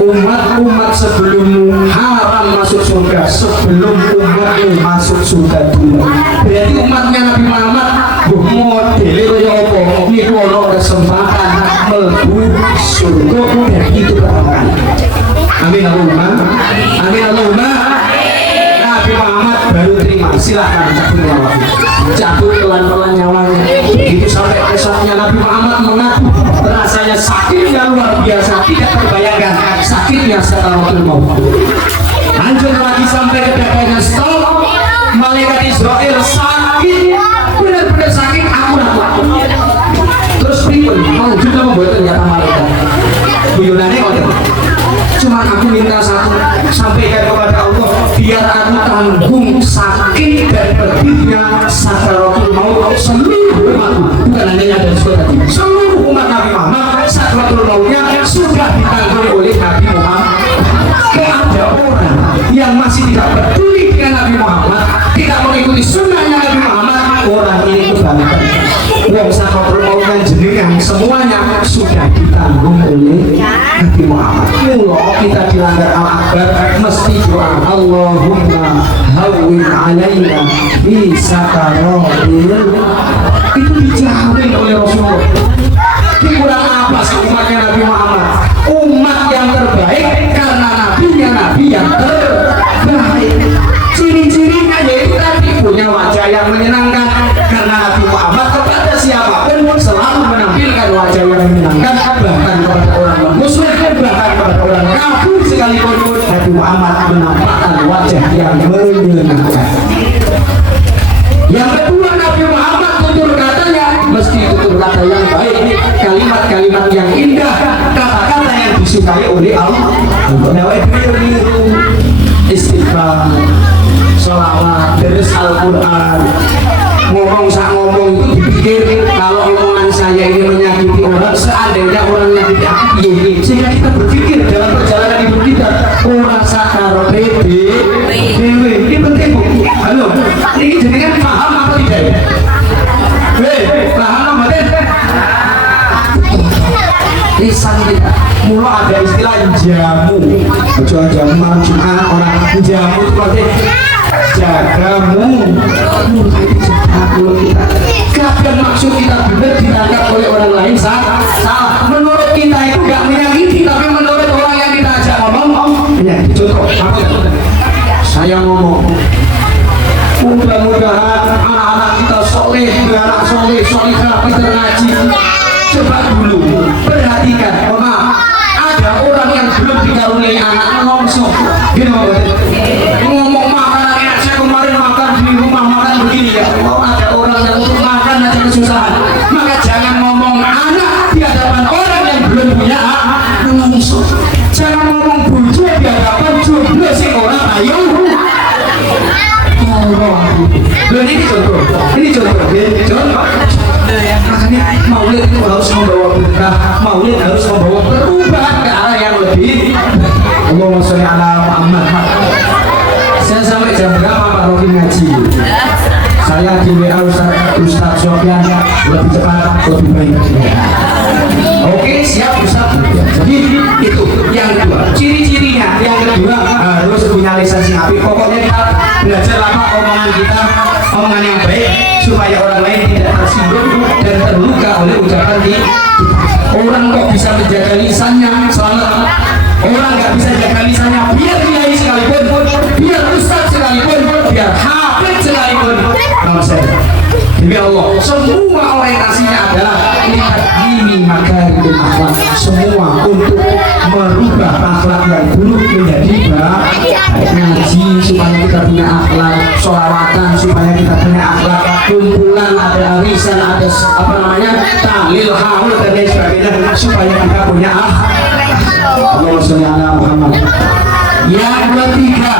umat-umat sebelummu haram masuk surga sebelum umatmu masuk surga dulu. Berarti umatnya Nabi Muhammad model ya apa? Ini kalau kesempatan mlebu surga dan itu pertama. Amin Allahumma. Amin Allahumma. Nabi Muhammad baru terima, silahkan cabut nyawanya. Cabut pelan-pelan nyawanya. Begitu sampai besoknya Nabi Muhammad mengaku rasanya sakitnya luar biasa, tidak terbayangkan sakitnya sakaratul maut. Lanjut lagi sampai ke dadanya, stop. Malaikat Israel sakit, benar-benar sakit, aku nak. Terus pripun? Mau juga membuat ternyata malaikat. Guyonane ngoten. Cuma aku minta satu, sampaikan kepada Allah biar aku tanggung sakit dan pedihnya sakaratul maut seluruh umatku, bukan hanya yang ada tadi, seluruh umat Nabi Muhammad sakaratul mautnya sudah ditanggung oleh Nabi Muhammad. Ada orang yang masih tidak peduli dengan Nabi Muhammad, tidak mengikuti sunnahnya Nabi Muhammad, orang ini kebanyakan. Wong sakaratul maut kan jenengan semuanya sudah ditanggung oleh Nabi Muhammad. Mula kita dilanggar al-akbar mesti doa Allahumma hawwin alaina bi sakaratil. Itu dijamin oleh Rasulullah. Kurang apa sih umatnya Nabi Muhammad? Umat yang terbaik karena nabinya nabi yang terbaik. Ciri-cirinya yaitu tadi punya wajah yang menyenangkan, karena Nabi Muhammad kepada siapapun selalu menampilkan wajah yang menyenangkan, bahkan kepada orang muslim, bahkan kepada orang kafir sekalipun Nabi Muhammad menampakkan wajah yang menyenangkan. Yang kedua, Nabi Muhammad tutur katanya mesti tutur kata yang baik, kalimat-kalimat yang indah, kata-kata yang disukai oleh Allah. Istighfar, sholawat, deres Al-Quran, ngomong itu dipikir kalau omongan saya ini menyakiti orang, seandainya orang yang tidak aktif, sehingga kita berpikir dalam perjalanan hidup kita, orang sakar dewe, ini penting bu. Halo, ini jenengan paham apa tidak? Paham apa tidak? Lisan kita, mula ada istilah jamu, kecuali jamu malam Jumat, orang jamu itu berarti jagamu, kadang maksud kita benar ditangkap oleh orang lain salah. Menurut kita itu gak menyakiti, tapi menurut orang yang kita ajak ngomong menyakiti. Contoh, saya ngomong, mudah-mudahan anak-anak kita soleh, anak soleh, solihah, pintar ngaji. Coba dulu perhatikan, ada orang yang belum dikaruniai anak langsung ngomong makanan enak, saya kemarin makan di rumah makan begini, ya Allah, ada orang yang untuk makan aja kesusahan. Maka jangan ngomong anak di hadapan orang yang belum punya anak langsung. Jangan ngomong bujo di hadapan jomblo si orang ayo. Ini contoh. Makanya maulid itu harus membawa berkah, maulid harus membawa perubahan ke arah yang lebih. Allahumma sholli ala Muhammad. Saya sampai jam berapa Pak Rokin ngaji? Saya di WA Ustaz Sofyan, lebih cepat, lebih baik. Oke, siap Ustaz. Jadi itu yang kedua, ciri-cirinya. Yang kedua harus punya lisensi api. Pokoknya kita belajar lama omongan yang baik supaya orang lain tidak tersinggung dan terluka oleh ucapan kita. Orang kok bisa menjaga lisannya selamat? Orang nggak bisa jaga lisannya, biar kiai sekalipun, biar ustaz sekalipun, biar hafid sekalipun. Nama saya demi Allah, semua orientasinya adalah lihat ini makarimul akhlak, semua untuk merubah akhlak yang buruk menjadi baik. Ngaji supaya kita punya akhlak, sholawatan supaya kita punya akhlak, kumpulan ada arisan, ada tahlil, haul dan lain sebagainya supaya kita punya akhlak. Allahumma sholli ala Muhammad. Yang ketiga,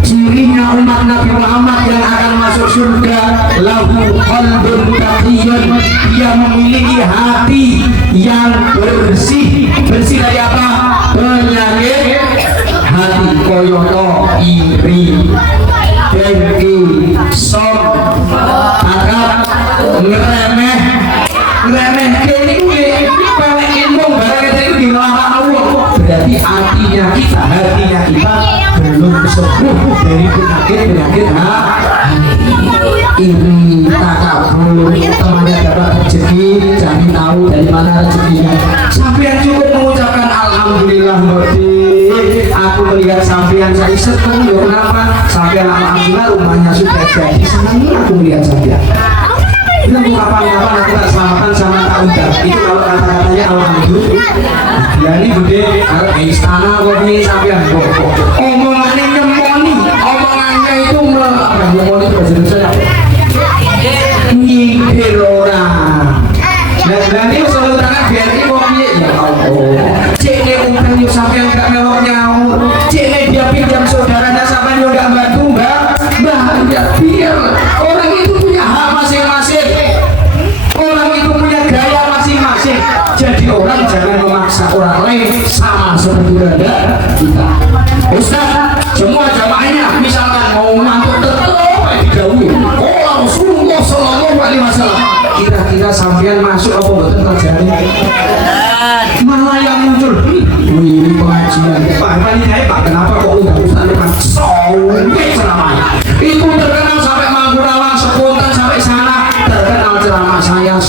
cirinya umat Nabi Muhammad yang akan masuk surga, lahu qalbun taqiyyun, dia memiliki hati yang bersih. Bersih dari apa? Penyakit hati, koyoto, iri, dengki, sob, akal, ngeremeh, ini pelek ilmu barang itu dilarang Allah. Berarti hatinya kita belum sembuh dari penyakit iri, takabur, temannya dapat rezeki, jadi tahu dari mana rezekinya. Sampai cukup mengucapkan alhamdulillah, aku melihat sampean saya setung, kenapa sampean alhamdulillah rumahnya sudah jadi, senang aku melihat sampean. Itu kapan-kapan aku tak selamatan sama tak undang. Itu kalau kata-katanya alhamdulillah. Ya ini gede, kalau di istana kok ini sampean kok. Omongannya nyemoni, omongannya itu nyemoni itu bahasa Indonesia. Nyindir orang. Dan ini selalu tangan biar ini kok ya Allah. Cek ini umpan yuk sampean gak melok nyaur. Cek ini dia pinjam saudaranya sampean yuk gak bantu mbak. Ya biar orang itu punya hak masing-masing. Orang itu punya gaya masing-masing. Jadi orang jangan memaksa orang lain sama seperti kita. Ustaz, semua jamaahnya misalkan mau mantuk tetap didahului. Oh Rasulullah Sallallahu Alaihi Wasallam. Kira-kira sampean masuk apa betul terjadi? Malah yang muncul, ini pengajian. Pak, Pak, kenapa kok udah Ustaz depan sampai ceramahnya? Itu terkenal sampai Mangkurawang, spontan sampai sana. Terkenal ceramah saya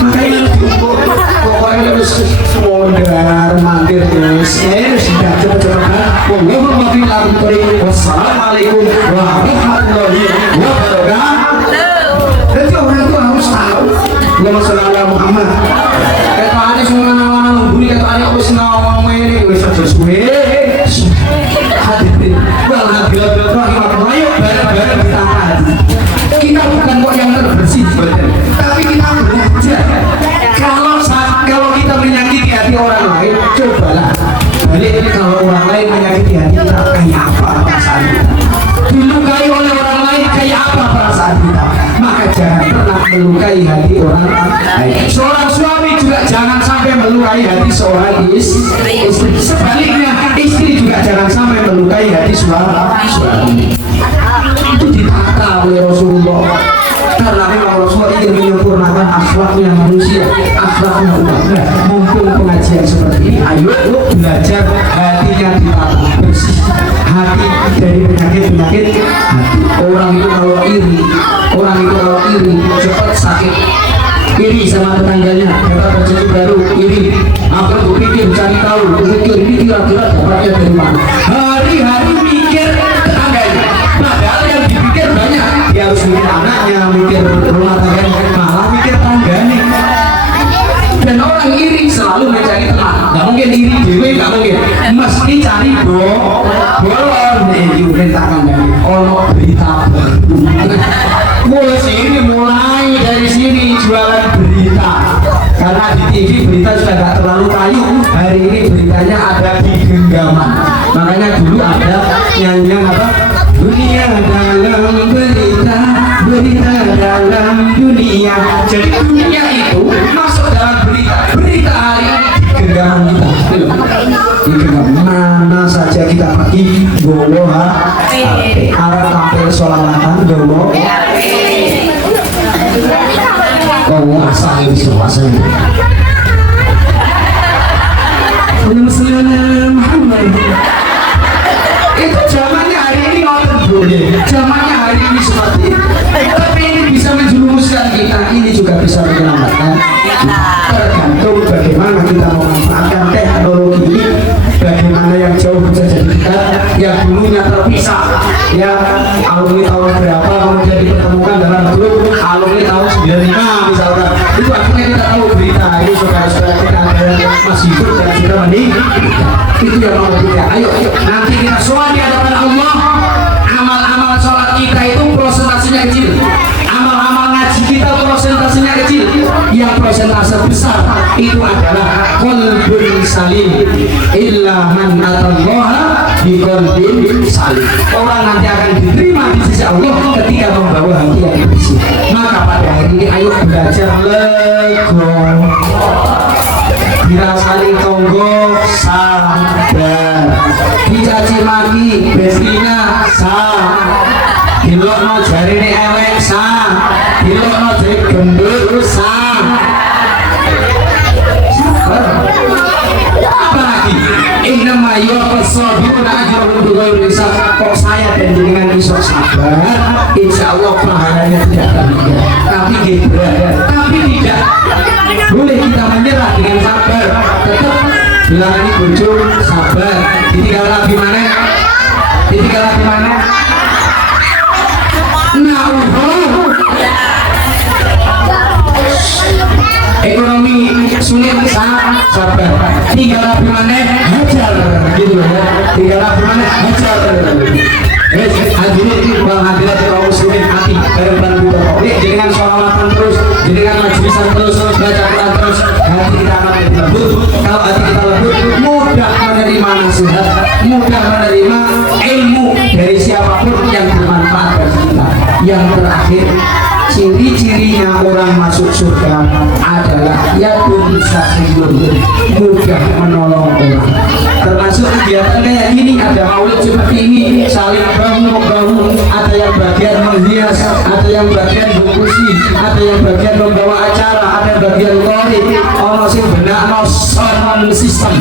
makanya diukur pokoknya harus modar mandir terus sudah cepat-cepat. Wassalamualaikum warahmatullahi wabarakatuh. Jadi orang itu harus tahu Allahumma sholli ala Muhammad. Kata ada semua nama-nama nunggu kata ada aku senang ini wis aja suwe hadirin wal hadirat rahimahullah. Ayo bareng-bareng kita ngaji. Kita bukan kok yang terbersih badan, tapi kita belajar. Kalau kita menyakiti hati orang lain, cobalah balik kalau orang lain menyakiti hati kita, kayak apa perasaan kita? Dilukai oleh orang lain, kayak apa perasaan kita? Maka jangan pernah melukai hati orang lain. Seorang suami juga jangan sampai melukai hati seorang istri. Sebaliknya, istri juga jangan sampai melukai hati suami. Itu ditata oleh Rasulullah. Karena memang Rasulullah ingin menyempurnakan akhlaknya manusia, akhlaknya umat. Nah, mumpung pengajian seperti ini, ayo belajar hatinya ditata bersih. Hati dari penyakit-penyakit hati. Orang itu kalau iri, cepat sakit. Iri sama tetangganya, dapat rezeki baru, iri. Aku berpikir cari tahu, berpikir ini kira-kira dapatnya dari mana. Hari-hari mikir tetangganya, padahal yang dipikir banyak. Dia harus mikir anaknya, mikir rumah tangganya, malah mikir tangganya. Dan orang iri selalu mencari teman. Gak mungkin iri dewe, gak mungkin. Mesti cari bolon. Diperintahkan dari ono berita baru. Mulai dari sini jualan berita. Karena di TV berita sudah gak terlalu kayu. Hari ini beritanya ada di genggaman. Makanya dulu ada nyanyian apa? Dunia dalam berita, berita dalam dunia. Jadi dunia itu masuk dalam berita. Berita hari ini di genggaman kita. Di genggaman mana saja kita pergi, gowo arah tampil sholawatan, gowo asal ini suasana. Muhammad. Itu zamannya hari ini ngotot boleh. Zamannya hari ini seperti itu. Tapi ini bisa menjerumuskan kita. Ini juga bisa menyelamatkan. Tergantung bagaimana kita memanfaatkan teknologi ini. Bagaimana yang jauh bisa jadi kita, yang dulunya terpisah, ya alumni tahun berapa kemudian dipertemukan dalam grup alumni tahun 95 misalkan. Itu akhirnya kita tahu berita itu saudara-saudara kita ada yang masih hidup dan sudah meninggal. Itu yang mau kita. Ayo nanti kita semua di hadapan Allah. Amal-amal sholat kita itu prosentasenya kecil. Amal-amal ngaji kita prosentasenya kecil. Yang prosentase besar itu adalah qalbun salim. Illa man atallaha biqalbin salim. Orang nanti akan diterima di sisi Allah ketika membawa hati yang bersih. Maka pada hari ini ayo belajar lego. Bila saling tonggo sabar, dicaci maki bestina sah, dilokno jarine elek sah, dilokno jari gendut sah. Apalagi innama yuwaffas-sabiruna ajrahum bighairi hisab. Kok saya dan jenengan iso sabar, insya Allah pahalanya tidak terhingga. Tapi tidak boleh kita menyerah dengan sabar. Tetap bilang ini bojo sabar, ditinggal lagi mana? Ditinggal lagi mana? Nah, ekonomi sulit sangat sabar, tinggal lagi mana? Hajar gitu ya, tinggal lagi mana? Hajar. Hadirin bang hadirat kaum muslimin hati bareng-bareng kita kok dengan sholawatan terus, dengan majlisan terus, baca Quran terus, hati kita akan lembut. Kalau hati kita lembut, mudah menerima nasihat, mudah menerima ilmu dari siapapun yang bermanfaat bagi kita. Yang terakhir, ciri-cirinya orang masuk surga adalah yadun sahidun, mudah menolong orang. Termasuk kegiatan kayak gini, ada maulid seperti ini, saling bahu-bahu, ada yang bagian menghias, ada yang bagian berkursi, ada yang bagian membawa acara, ada bagian kori, ono sing benakno sound system,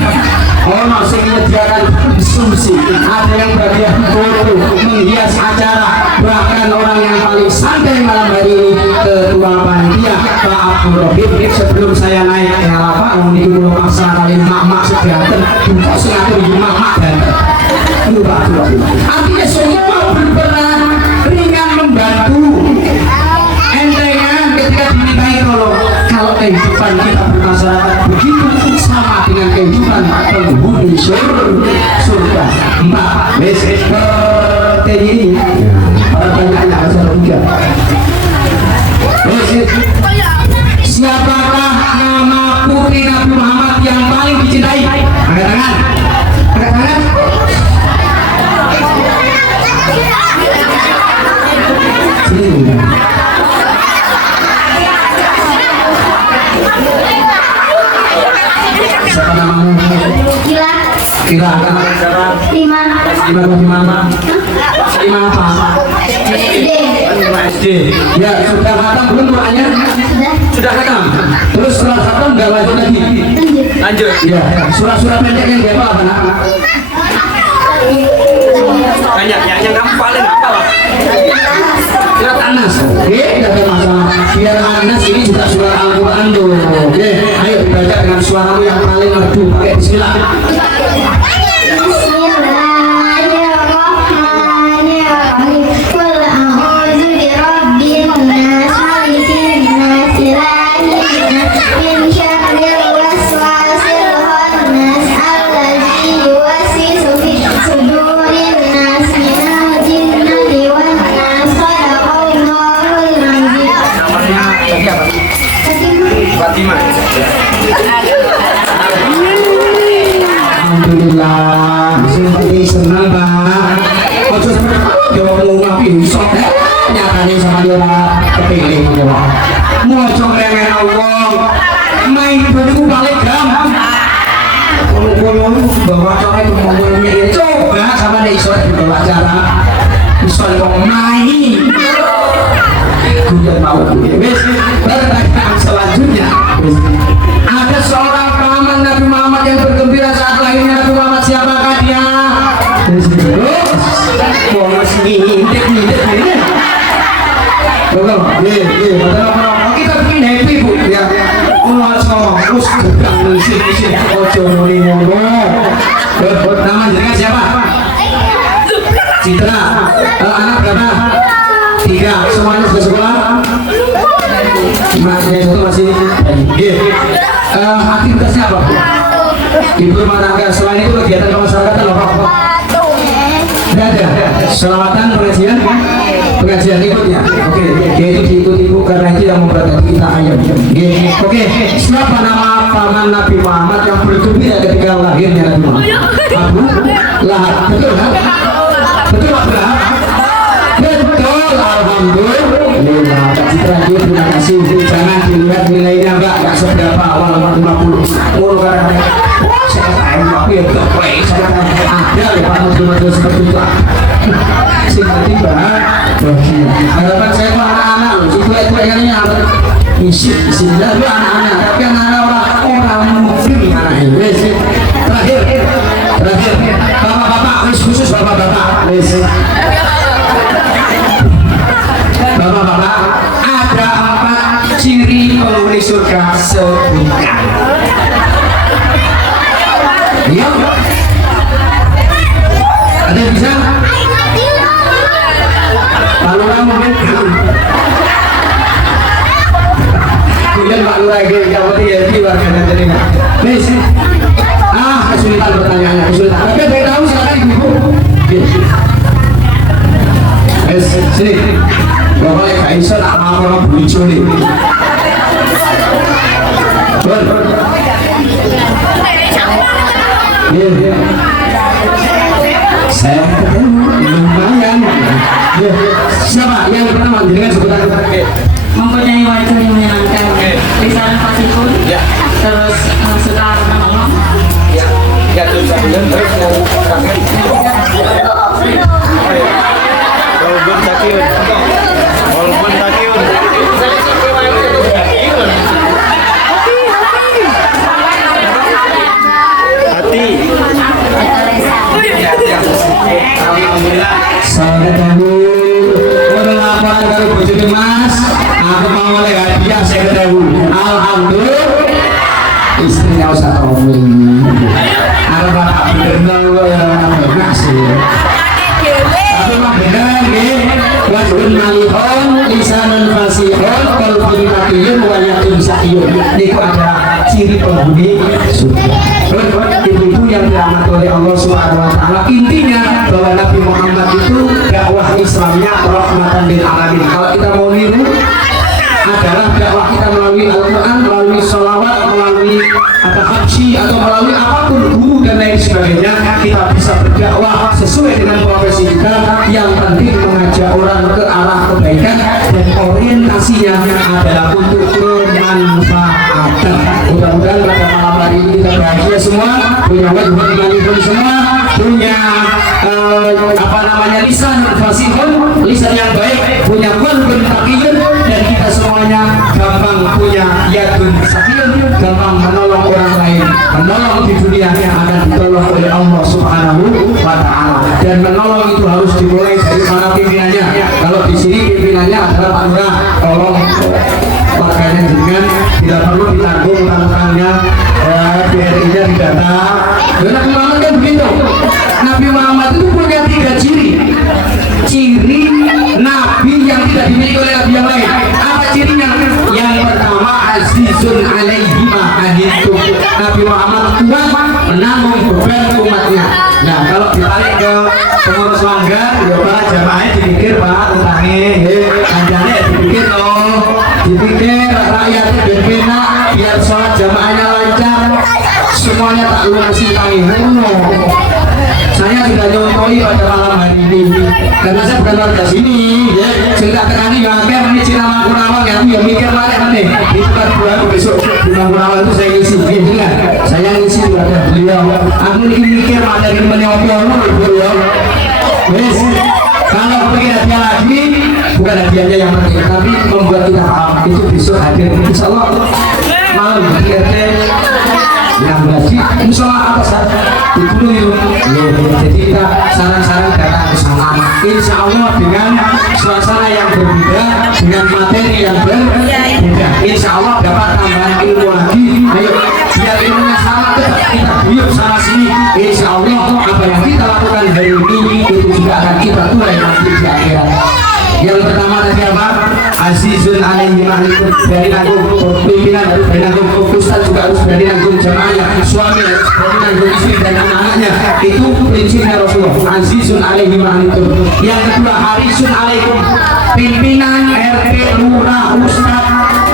ono sing menyediakan konsumsi, ada yang bagian foto, menghias acara, bahkan orang yang paling santai malam hari ini ketua panitia Pak Abdul Rohim. Sebelum saya naik ke apa ini dulu paksa kali mak-mak sediakan buka sengatur di mak-mak dan itu Pak Abdul Rohim. Artinya semua berperan ringan membantu entengan ketika dimintai kalau kehidupan kita bermasyarakat begitu sama dengan kehidupan penghuni surga. Mbak seperti ini orang banyak asal juga. Siapakah nama putri Nabi Muhammad yang paling dicintai? Angkat tangan. Angkat tangan. Siapa namamu? Kila. Kira akan Lima. Lima apa? SD. Ya sudah khatam belum doanya? Sudah khatam. Terus setelah khatam nggak lanjut lagi? Lanjut. Ya. Surat-surat pendek yang berapa apa? Banyak yang kamu paling apa lah? Surat Anas. Oke, tidak ada masalah. Biar Anas ini juga surat Al-Quran tuh. Oke, ayo dibaca dengan suaramu yang paling merdu. Pakai bismillah. Fatimah. Alhamdulillah, seperti senang Pak. Ojo sampai jawab mau ngapain sok nyatanya sama dia kepilih jawab. Mau cong rengen Allah, main baju balik gampang. Kalau bawa congnya itu mau ngomongnya coba sama dia iso dibawa acara, iso main. Kuda mau wes pertanyaan selanjutnya ada seorang paman Nabi Muhammad yang bergembira saat lahirnya Nabi Muhammad. Siapakah dia? Terus ngintip ini kita bikin happy bu ya. Terus gedang ngisi ojo nuli ngomong. Nama jenengan siapa? Citra. Anak berapa? 3, semuanya sudah sekolah? Masih satu masih aktivitasnya apa? Ibu rumah tangga. Selain itu kegiatan kemasyarakatan apa? Tidak ada. Selawatan, pengajian ikutnya. Oke, yaitu diikut ibu karena itu yang membuat kita ayam. Oke, siapa nama paman Nabi Muhammad yang bergembira ketika lahirnya Nabi Muhammad? Abu Lahab. Betul kan? Betul Abu Lahab? Betul, alhamdulillah. Kak Citra, terima kasih. Jangan dilihat nilainya Mbak, nggak seberapa awal 50. Mulu karena saya tahu aku ya baik. Saya ada ya panas seperti itu. Sing penting Mbak. Harapan saya ke anak-anak loh. Si tua-tua yang ini harus isi dah lu anak-anak. Tapi anak-anak orang muslim anak ini. Terakhir, bapak-bapak, khusus bapak-bapak. Bapak-bapak, ada 4 ciri penghuni surga sebutkan. Iya. Ada yang bisa? Lalu kamu kemudian Pak Lurah Gawati ya di warga jadi Miss, kesulitan pertanyaannya, kesulitan. Tapi saya tahu silakan ibu. Miss, sini. Bapak yang gak bisa tak mau orang bujo nih. Iya. Saya lumayan. Siapa yang pertama dengan sebutan mempunyai wajah yang menyenangkan, lisan fasihun, terus suka ngomong. Ya terus terus walaupun takiun hati alhamdulillah. Saya tahu udah laporan dari bojone Mas, aku mau oleh hadiah saya tahu. Alhamdulillah istrinya usah ngomong. Ada bapak bener kok yang ngasih. Tapi mah bener nggih. Wajhun malihun, lisanun fasihun, qalbun taqiyun wa yaqin sa'iyun. Itu ada ciri penghuni surga. Ibu-ibu yang dirahmati oleh Allah Subhanahu wa taala, intinya bahwa Nabi Muhammad itu dakwah Islamnya rahmatan lil alamin. Kalau kita mau niru adalah dakwah kita melalui Al-Quran, melalui sholawat, melalui habsyi atau melalui apapun guru dan lain sebagainya, kita bisa berdakwah sesuai dengan profesi kita. Yang penting mengajak orang ke arah kebaikan dan orientasinya adalah untuk kemanfaatan. Mudah-mudahan pada malam hari ini kita bahagia semua, punya wajah imanifun semua, punya lisan fasihun, lisan yang baik, punya qalbun taqiyun, dan kita semuanya gampang punya yadun sakiyun, gampang menolong orang lain, menolong di dunia yang akan ditolong oleh Allah Subhanahu wa taala. Dan menolong itu harus dimulai dari para pimpinannya. Kalau di sini pimpinannya adalah Pak Lurah, tolong warganya dengan tidak perlu ditanggung utang-utangnya, BRI-nya didata. Nabi Muhammad kan begitu. Nabi Muhammad itu punya 3 ciri Nabi yang tidak dimiliki oleh Nabi yang lain. Apa cirinya? Yang pertama, azizun alaihi ma anittum. Nabi Muhammad kuat menanggung beban umatnya. Nah, kalau ditarik ke pengurus langgar, ya Pak, jamaahnya dipikir Pak, utangnya, anjane dipikir dipikir rakyatnya berbeda, biar sholat jamaahnya lancar, semuanya tak lunasi utangnya. Saya sudah nyontoi pada malam hari ini karena saya bukan warga sini ya. Cerita terani yang akhir ini Cina Mangkurawang yang mikir balik nanti di tempat bulan besok di Mangkurawang itu saya ngisi ya, saya ngisi juga ada beliau. Aku ini mikir materi menyopor beliau. Wes kalau pengen hadiah lagi, bukan hadiahnya yang penting tapi membuat kita paham itu besok hadir insya Allah malam di RT yang berarti musola atas itu dulu. Jadi kita saran-saran datang ke sana insya Allah dengan suasana yang berbeda, dengan materi yang berbeda, insya Allah dapat tambahan ilmu lagi. Ayo biar ilmunya sama, kita buyut sana sini, insya Allah apa yang kita lakukan hari ini itu juga akan kita tuai nanti di akhirat. Yang pertama tadi apa? Azizun alaihi ma anittum, berani nanggung pimpinan, harus berani nanggung ustaz, juga harus berani nanggung jamaahnya, suami harus berani nanggung istri dan anak-anaknya. Itu prinsipnya Rasulullah. Azizun alaihi ma anittum. Yang kedua, harisun alaikum, pimpinan RT, lurah, ustaz,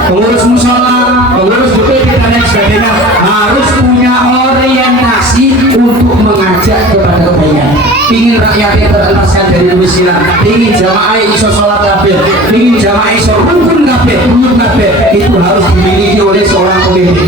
pengurus musola, pengurus DPD dan lain sebagainya harus punya orientasi untuk mengajak kepada kebaikan. Ingin rakyatnya terlepaskan dari kemiskinan, ingin jamaah iso sholat kabeh, ingin jamaah iso rukun kabeh, rukun kabeh, itu harus dimiliki oleh seorang pemimpin.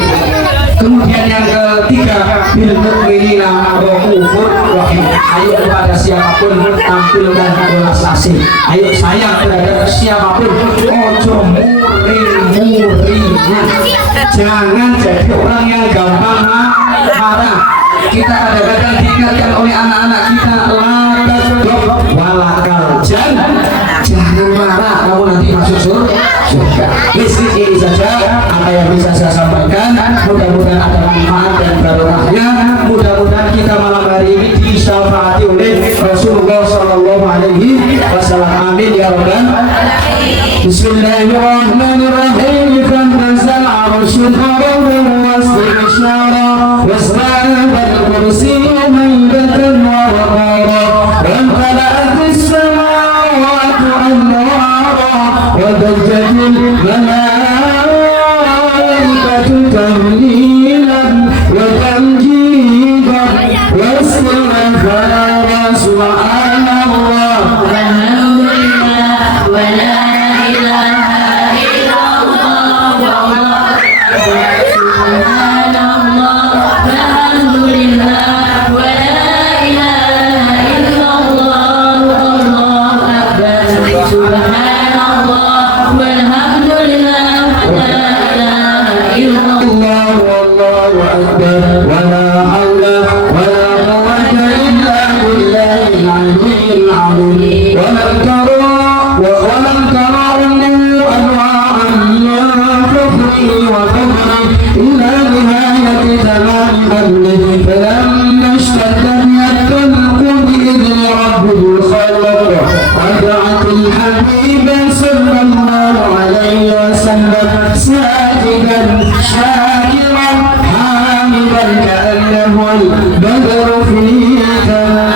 Kemudian yang ketiga, bil mu'minina ra'ufur rahim. Ayo kepada siapapun tampilkan belas asih. Ayo sayang terhadap siapapun. Ojo muring-muringan. Jangan jadi orang yang gampang marah. Kita kadang-kadang diingatkan oleh anak-anak kita, walakal jangan marah, kamu nanti masuk surga. Ini saja apa yang bisa saya sampaikan. Mudah-mudahan ada manfaat dan barokahnya. Mudah-mudahan تمام أمره فلما اشتد الطلق بإذن ربه الخلق ودعت الحبيب صلى الله عليه وسلم ساجدا شاكرا حامدا كأنه البدر في تمام